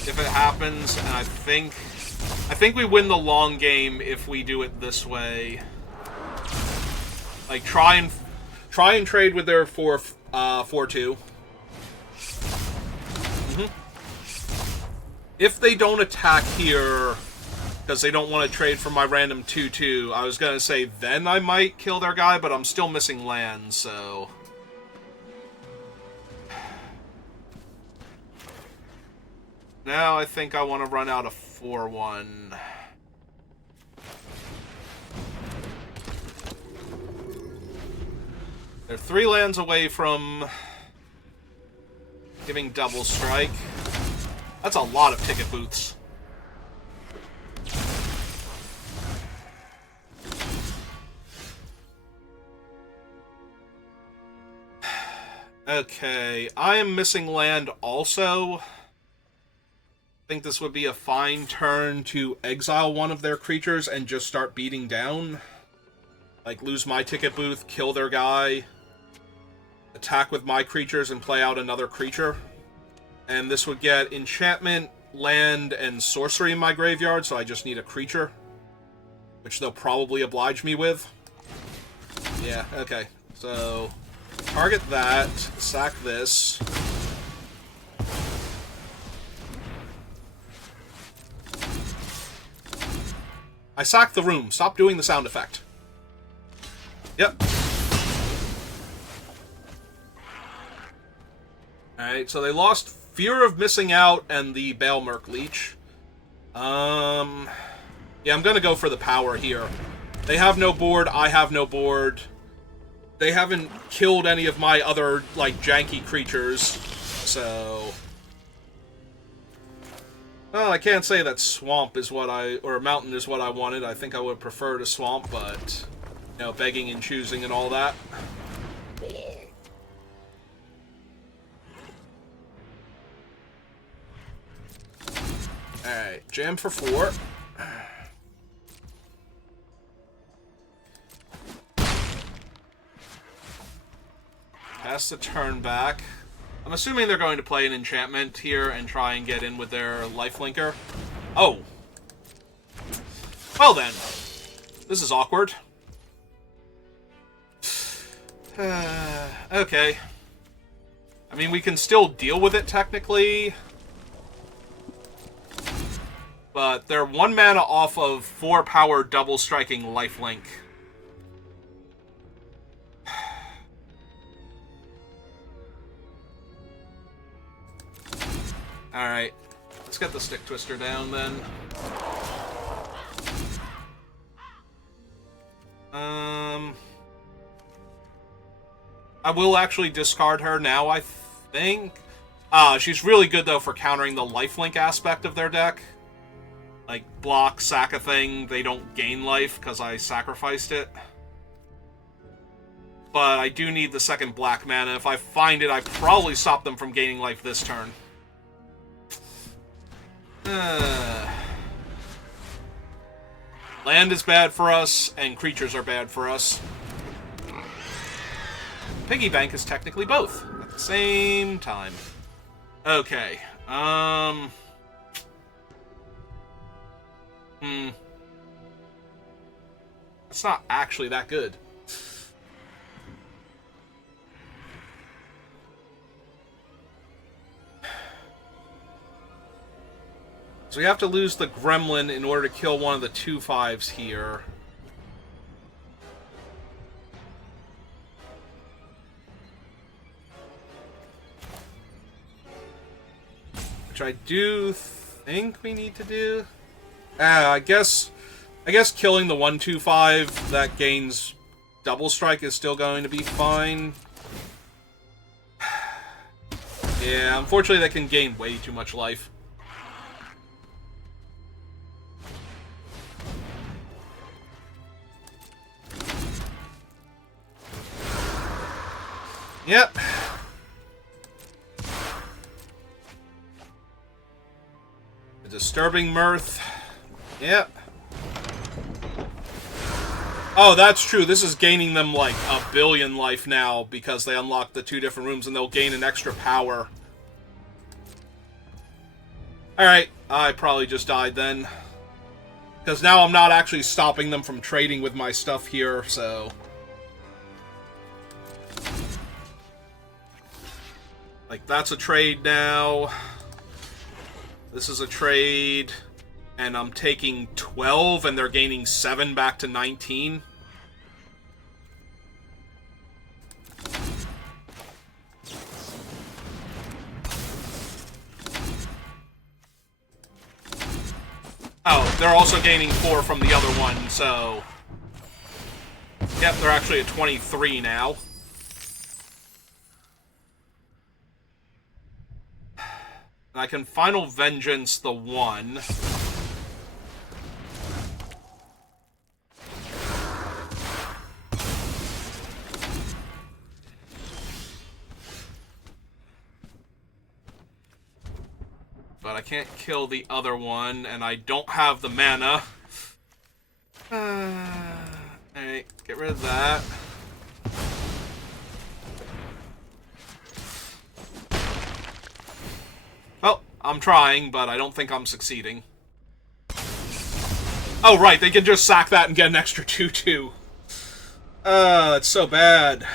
if it happens, and I think we win the long game if we do it this way. Like, try and trade with their 4-2. If they don't attack here, because they don't want to trade for my random 2-2, I was going to say then I might kill their guy, but I'm still missing lands, so... Now I think I want to run out a 4-1. They're 3 lands away from giving double strike. That's a lot of ticket booths. Okay, I am missing land also. I think this would be a fine turn to exile one of their creatures and just start beating down. Like, lose my ticket booth, kill their guy, attack with my creatures, and play out another creature. And this would get enchantment, land, and sorcery in my graveyard, so I just need a creature. Which they'll probably oblige me with. Yeah, okay. So, target that, sack this. I sacked the room. Stop doing the sound effect. Yep. Alright, so they lost Fear of Missing Out and the Baelmerk Leech. Yeah, I'm gonna go for the power here. They have no board, I have no board. They haven't killed any of my other, like, janky creatures, so... Well, I can't say that swamp is what or mountain is what I wanted. I think I would prefer to swamp, but, you know, begging and choosing and all that. Alright, jam for 4. Pass the turn back. I'm assuming they're going to play an enchantment here and try and get in with their lifelinker. Oh. Well then. This is awkward. Okay. I mean, we can still deal with it technically. But they're 1 mana off of 4 power double striking lifelink. Alright. Let's get the Stick Twister down then. I will actually discard her now, I think. She's really good, though, for countering the lifelink aspect of their deck. Like, block, sack a thing, they don't gain life because I sacrificed it. But I do need the second black mana. If I find it, I probably stop them from gaining life this turn. Land is bad for us, and creatures are bad for us. Piggy bank is technically both at the same time. Okay. It's not actually that good. So we have to lose the Gremlin in order to kill one of the 2/5s here. Which I do think we need to do. I guess killing the 1/2/5 that gains double strike is still going to be fine. Yeah, unfortunately they can gain way too much life. Yep. A disturbing mirth. Yep. Oh, that's true. This is gaining them like 1 billion life now because they unlock the 2 different rooms and they'll gain an extra power. Alright, I probably just died then. Because now I'm not actually stopping them from trading with my stuff here, so... Like, that's a trade now. This is a trade. And I'm taking 12, and they're gaining 7 back to 19. Oh, they're also gaining 4 from the other one, so... Yep, they're actually at 23 now. I can Final Vengeance the 1. But I can't kill the other one, and I don't have the mana. Alright, get rid of that. Well, I'm trying, but I don't think I'm succeeding. Oh, right, they can just sack that and get an extra 2/2. It's so bad.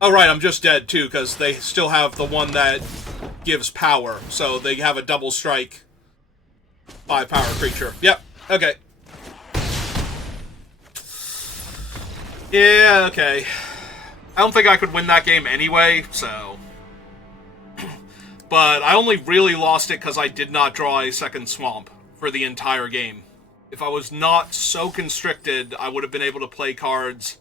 Oh, right, I'm just dead, too, because they still have the one that gives power. So they have a double strike 5-power creature. Yep, okay. Yeah, okay. I don't think I could win that game anyway, so... But I only really lost it because I did not draw a second swamp for the entire game. If I was not so constricted, I would have been able to play cards...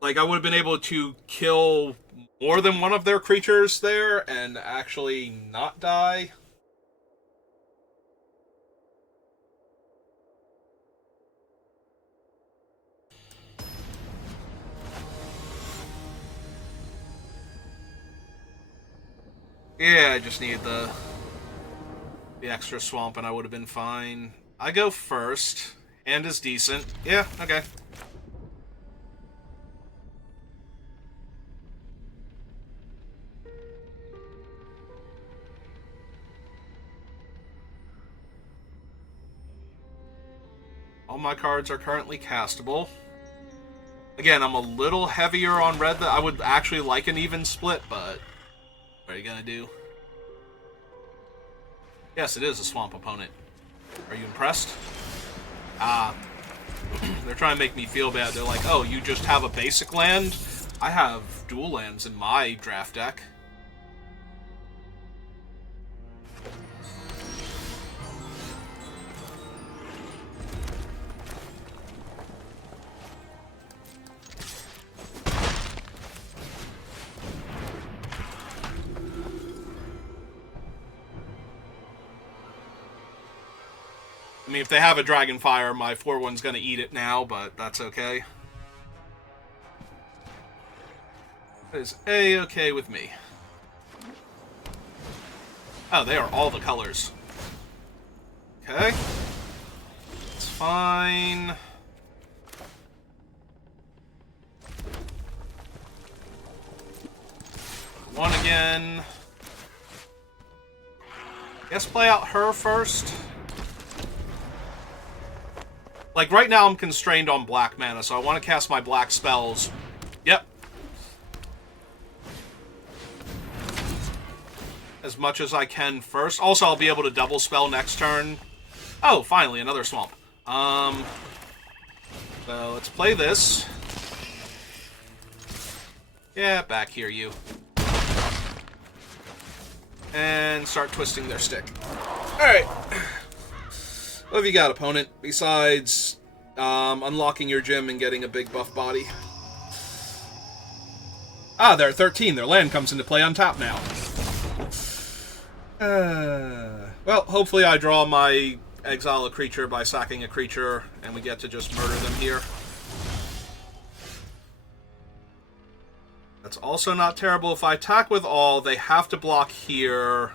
Like, I would have been able to kill more than one of their creatures there and actually not die. Yeah, I just needed the extra swamp and I would have been fine. I go first. Hand is decent. Yeah, okay. All my cards are currently castable. Again, I'm a little heavier on red. I would actually like an even split, but what are you gonna do? Yes, it is a swamp opponent. Are you impressed? Ah. They're trying to make me feel bad. They're like, oh, you just have a basic land? I have dual lands in my draft deck. I mean, if they have a Dragonfire, my 4-1's gonna eat it now, but that's okay. That is A-okay with me. Oh, they are all the colors. Okay. It's fine. One again. Guess play out her first. Like, right now I'm constrained on black mana, so I want to cast my black spells. Yep. As much as I can first. Also, I'll be able to double spell next turn. Oh, finally, another swamp. So, let's play this. Yeah, back here, you. And start twisting their stick. Alright. What have you got, opponent? Besides unlocking your gym and getting a big buff body. Ah, they're at 13. Their land comes into play on top now. Well, hopefully I draw my exile a creature by sacking a creature, and we get to just murder them here. That's also not terrible. If I attack with all, they have to block here.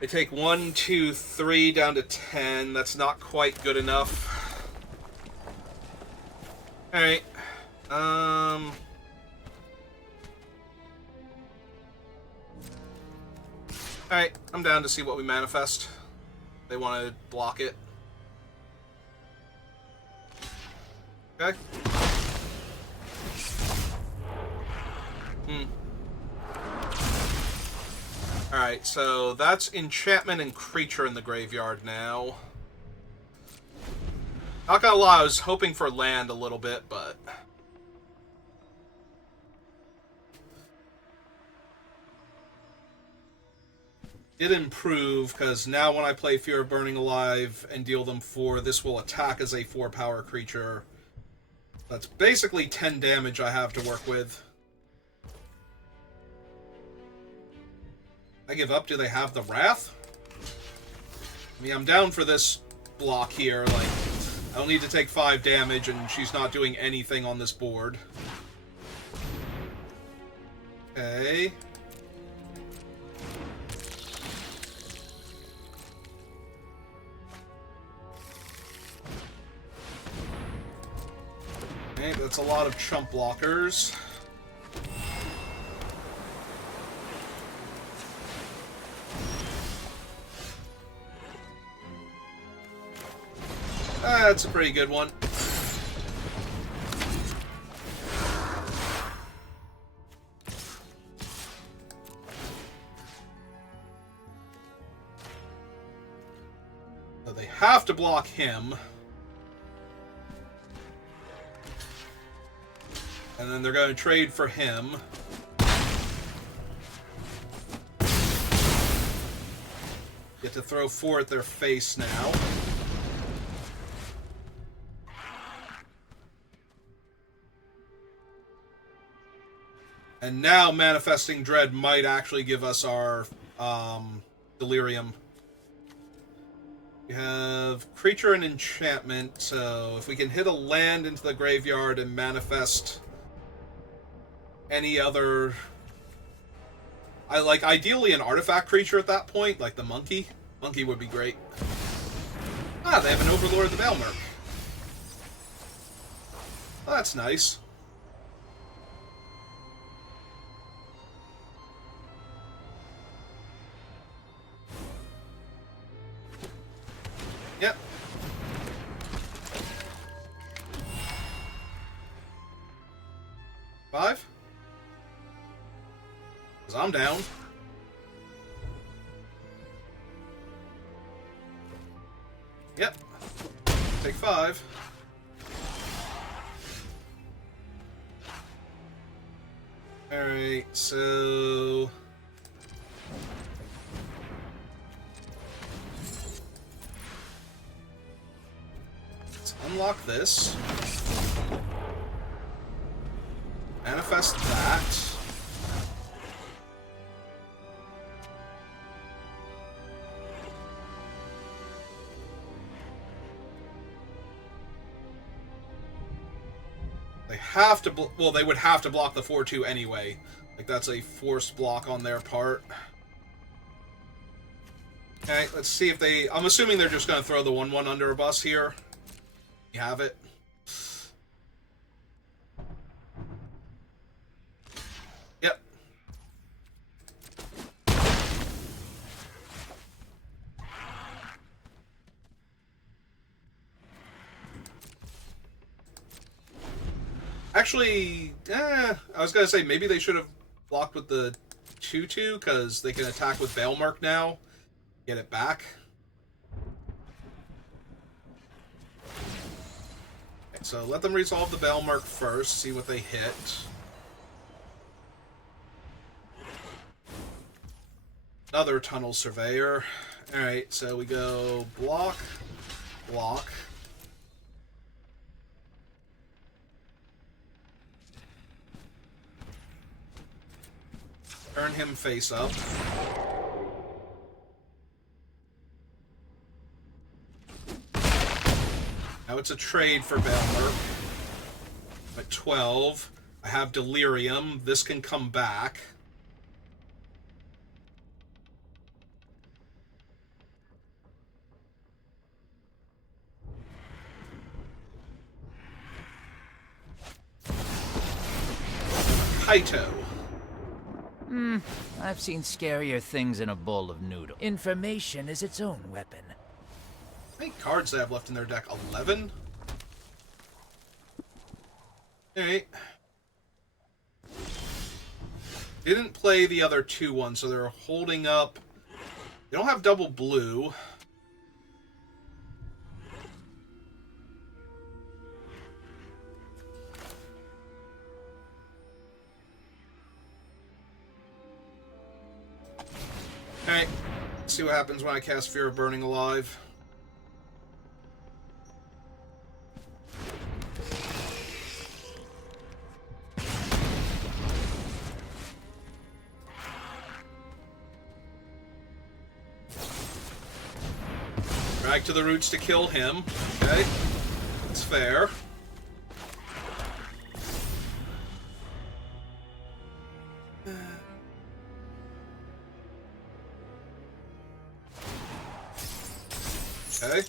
They take 1, 2, 3 down to 10. That's not quite good enough. Alright. Alright, I'm down to see what we manifest. They want to block it. Okay. Alright, so that's enchantment and creature in the graveyard now. Not gonna lie, I was hoping for land a little bit, but... Did improve, because now when I play Fear of Burning Alive and deal them 4, this will attack as a 4-power creature. That's basically 10 damage I have to work with. I give up. Do they have the Wrath? I mean, I'm down for this block here. Like, I don't need to take 5 damage, and she's not doing anything on this board. Okay. Okay, that's a lot of chump blockers. That's a pretty good one. So they have to block him. And then they're going to trade for him. Get to throw 4 at their face now. And now Manifesting Dread might actually give us our Delirium. We have Creature and Enchantment, so if we can hit a land into the graveyard and manifest any other I like, ideally an artifact creature at that point, like the monkey. Monkey would be great. Ah, they have an Overlord of the Veilmerk. Oh, that's nice. Yep. Five? Because I'm down. Yep. Take 5. Alright, so... let's unlock this. Manifest that. They have to, well, they would have to block the 4-2 anyway. Like, that's a forced block on their part. Okay, let's see if they... I'm assuming they're just going to throw the 1-1 under a bus here. You have it. Yep. Actually, I was going to say maybe they should have blocked with the 2-2, because they can attack with Veilmerk now. Get it back. Okay, so let them resolve the Veilmerk first, see what they hit. Another Tunnel Surveyor. Alright, so we go block, block. Turn him face up. Now it's a trade for Veilmerk. At 12. I have Delirium. This can come back. Kaito. I've seen scarier things in a bowl of noodle. Information is its own weapon. How many cards do they have left in their deck? 11? Alright. Didn't play the other 2-1, so they're holding up. They don't have double blue. Alright, let's see what happens when I cast Fear of Burning Alive. Drag to the roots to kill him. Okay, that's fair. Okay.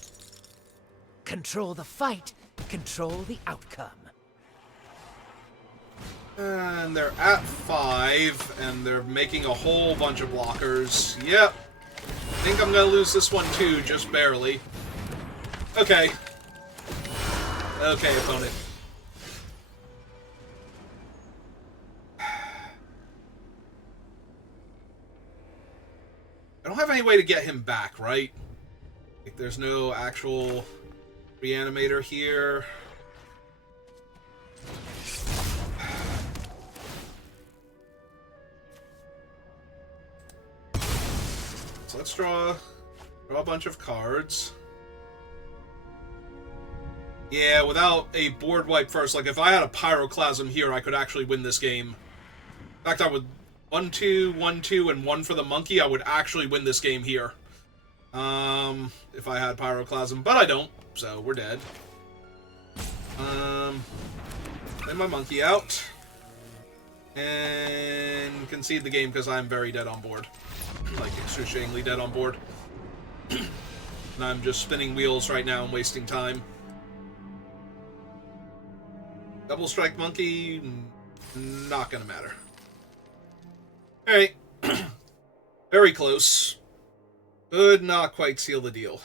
Control the fight, control the outcome. And they're at 5, and they're making a whole bunch of blockers. Yep. I think I'm gonna lose this one too, just barely. Okay. Okay, opponent. I don't have any way to get him back, right? Like, there's no actual reanimator here. So let's draw a bunch of cards. Yeah, without a board wipe first. Like, if I had a Pyroclasm here, I could actually win this game. In fact, I would 1-2, 1-2, and 1 for the monkey. I would actually win this game here. If I had Pyroclasm, but I don't, so we're dead. Lay my monkey out. And concede the game because I'm very dead on board. Like, excruciatingly dead on board. And I'm just spinning wheels right now and wasting time. Double Strike Monkey, not gonna matter. Alright. Very close. Could not quite seal the deal.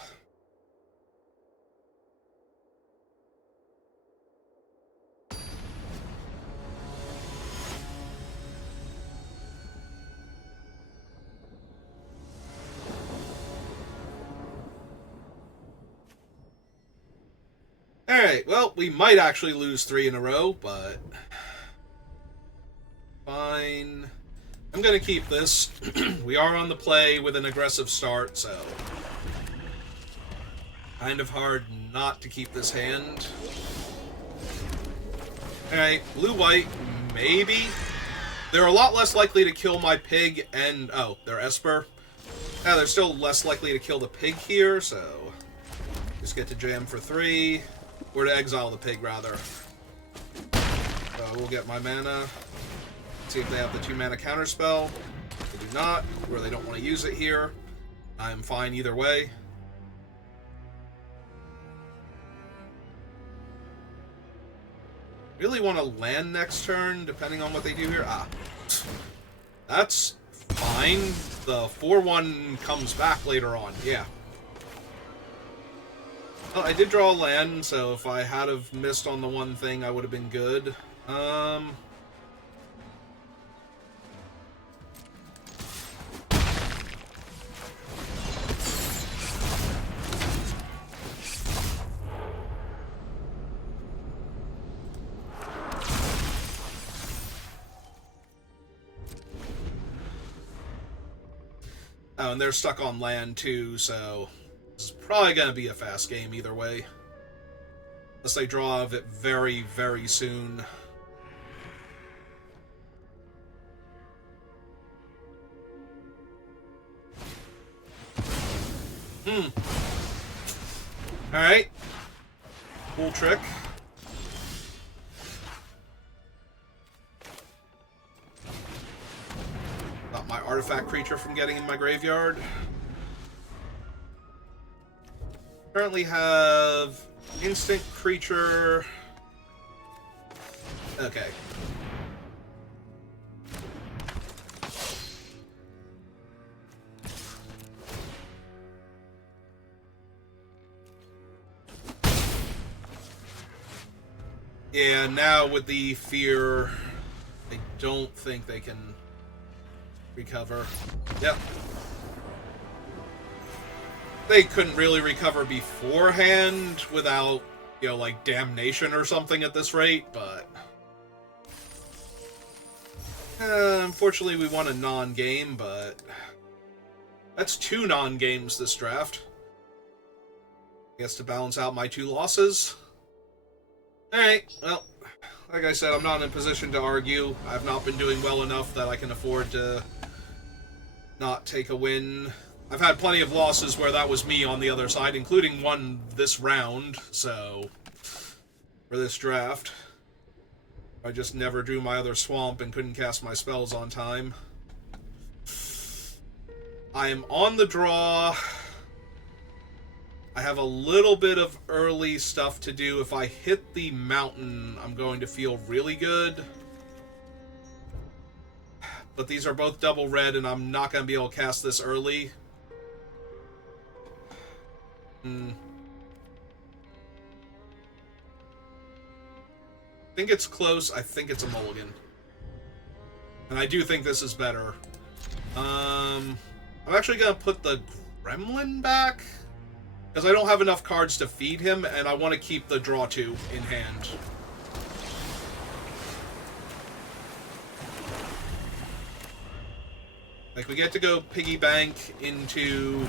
Alright, well, we might actually lose 3 in a row, but... fine. I'm gonna keep this. We are on the play with an aggressive start, so... kind of hard not to keep this hand. Alright, blue-white, maybe? They're a lot less likely to kill my pig and... oh, they're Esper. Yeah, they're still less likely to kill the pig here, so... just get to jam for 3. Or to exile the pig, rather. So we'll get my mana. See if they have the 2-mana counterspell. They do not, or they don't want to use it here. I'm fine either way. Really want to land next turn, depending on what they do here. Ah. That's fine. The 4-1 comes back later on, yeah. Well, I did draw a land, so if I had have missed on the one thing, I would have been good. Oh, and they're stuck on land too, so this is probably going to be a fast game either way. Unless they draw of it very, very soon. Alright. Cool trick. Stop my artifact creature from getting in my graveyard. Currently have instant creature. Okay. Yeah, now with the fear, I don't think they can recover. Yep. They couldn't really recover beforehand without, you know, like, damnation or something at this rate, but... unfortunately, we won a non-game, but... that's 2 non-games this draft. I guess to balance out my 2 losses. Alright, well, like I said, I'm not in a position to argue. I've not been doing well enough that I can afford to not take a win. I've had plenty of losses where that was me on the other side, including one this round, so... for this draft. I just never drew my other swamp and couldn't cast my spells on time. I am on the draw. I have a little bit of early stuff to do. If I hit the mountain, I'm going to feel really good. But these are both double red, and I'm not going to be able to cast this early. I think it's close. I think it's a mulligan. And I do think this is better. I'm actually going to put the gremlin back. Because I don't have enough cards to feed him, and I want to keep the draw 2 in hand. Like, we get to go piggy bank into,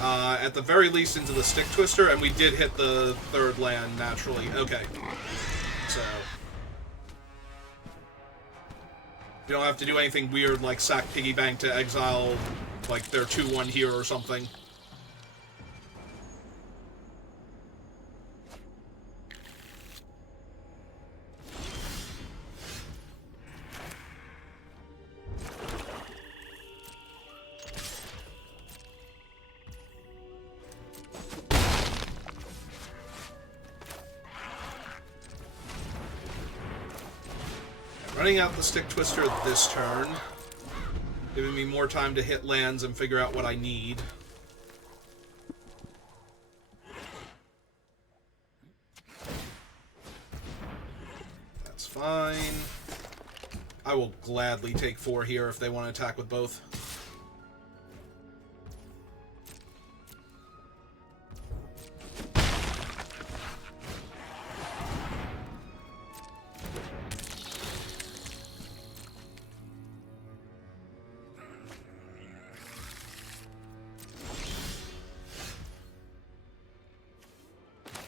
at the very least, into the Stick Twister, and we did hit the 3rd land naturally. Okay. So... you don't have to do anything weird like sack piggy bank to exile, like, their 2-1 here or something. Running out the Stick Twister this turn, giving me more time to hit lands and figure out what I need. That's fine. I will gladly take 4 here if they want to attack with both.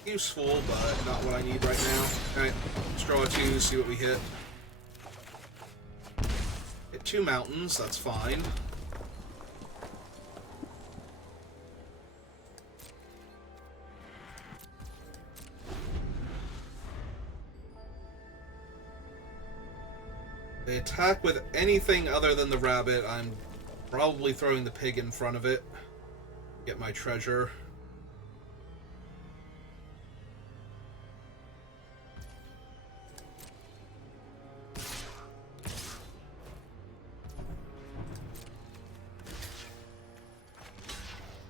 Useful, but not what I need right now. Alright, let's draw a 2, see what we hit. Hit 2 mountains, that's fine. They attack with anything other than the rabbit. I'm probably throwing the pig in front of it. Get my treasure.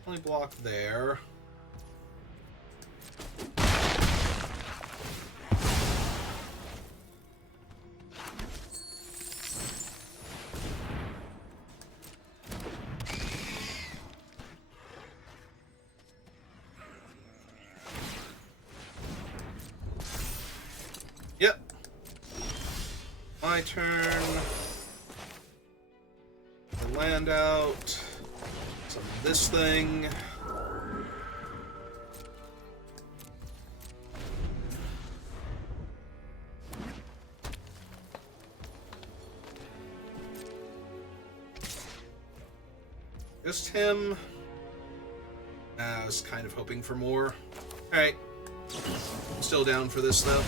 Only block there. Yep. My turn. I land out. Some of this thing. Just him. I was kind of hoping for more. Alright. Still down for this, though.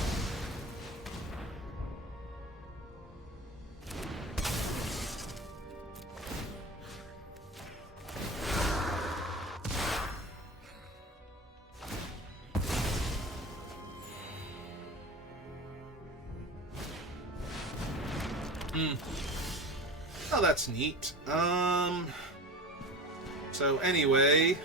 Oh, that's neat. So anyway...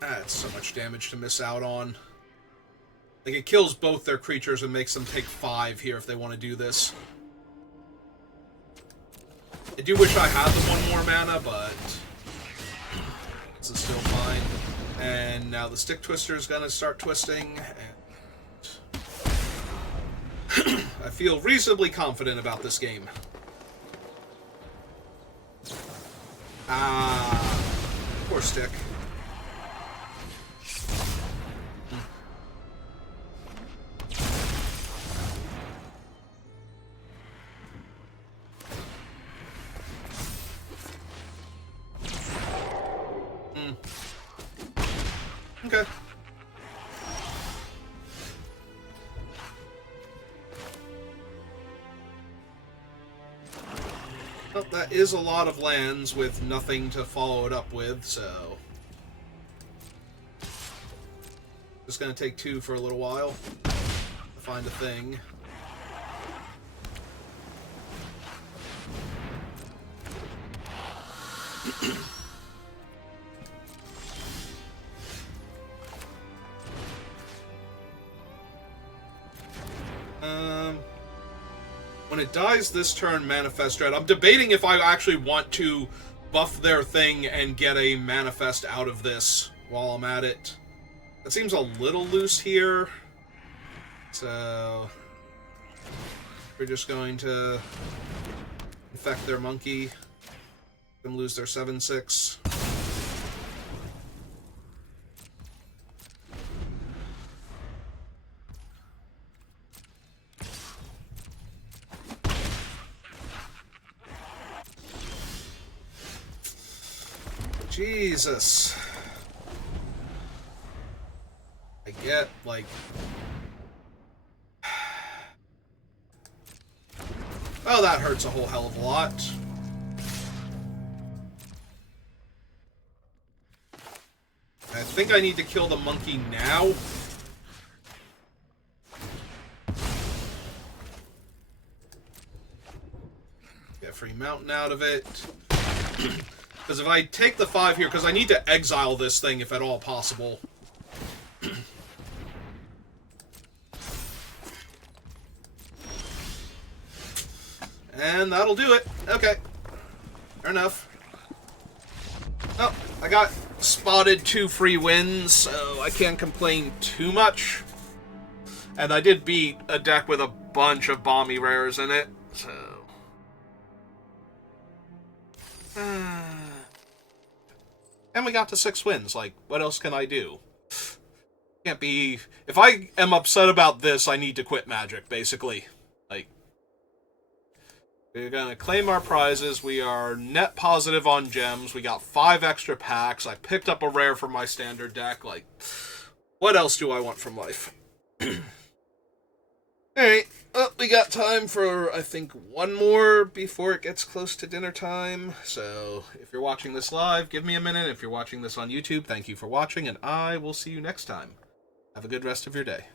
That's so much damage to miss out on. Like, it kills both their creatures and makes them take 5 here if they want to do this. I do wish I had the 1 more mana, but this is still fine. And now the Stick Twister is going to start twisting. And I feel reasonably confident about this game. Poor Stick. Okay. Well, that is a lot of lands with nothing to follow it up with, so... Just gonna take 2 for a little while to find a thing. When it dies this turn, Manifest Dread. I'm debating if I actually want to buff their thing and get a Manifest out of this while I'm at it. That seems a little loose here. So... we're just going to infect their monkey. Them lose their 7/6. Jesus. I get, like... Oh, that hurts a whole hell of a lot. I think I need to kill the monkey now. Get free mountain out of it. Because if I take the 5 here, because I need to exile this thing if at all possible. And that'll do it. Okay. Fair enough. Oh, I got spotted 2 free wins, so I can't complain too much. And I did beat a deck with a bunch of bomby rares in it, so... And we got to 6 wins. Like, what else can I do? Can't be... If I am upset about this, I need to quit Magic, basically. Like, we're gonna claim our prizes. We are net positive on gems. We got 5 extra packs. I picked up a rare for my standard deck. Like, what else do I want from life? Alright, well, we got time for, I think, 1 more before it gets close to dinner time. So, if you're watching this live, give me a minute. If you're watching this on YouTube, thank you for watching, and I will see you next time. Have a good rest of your day.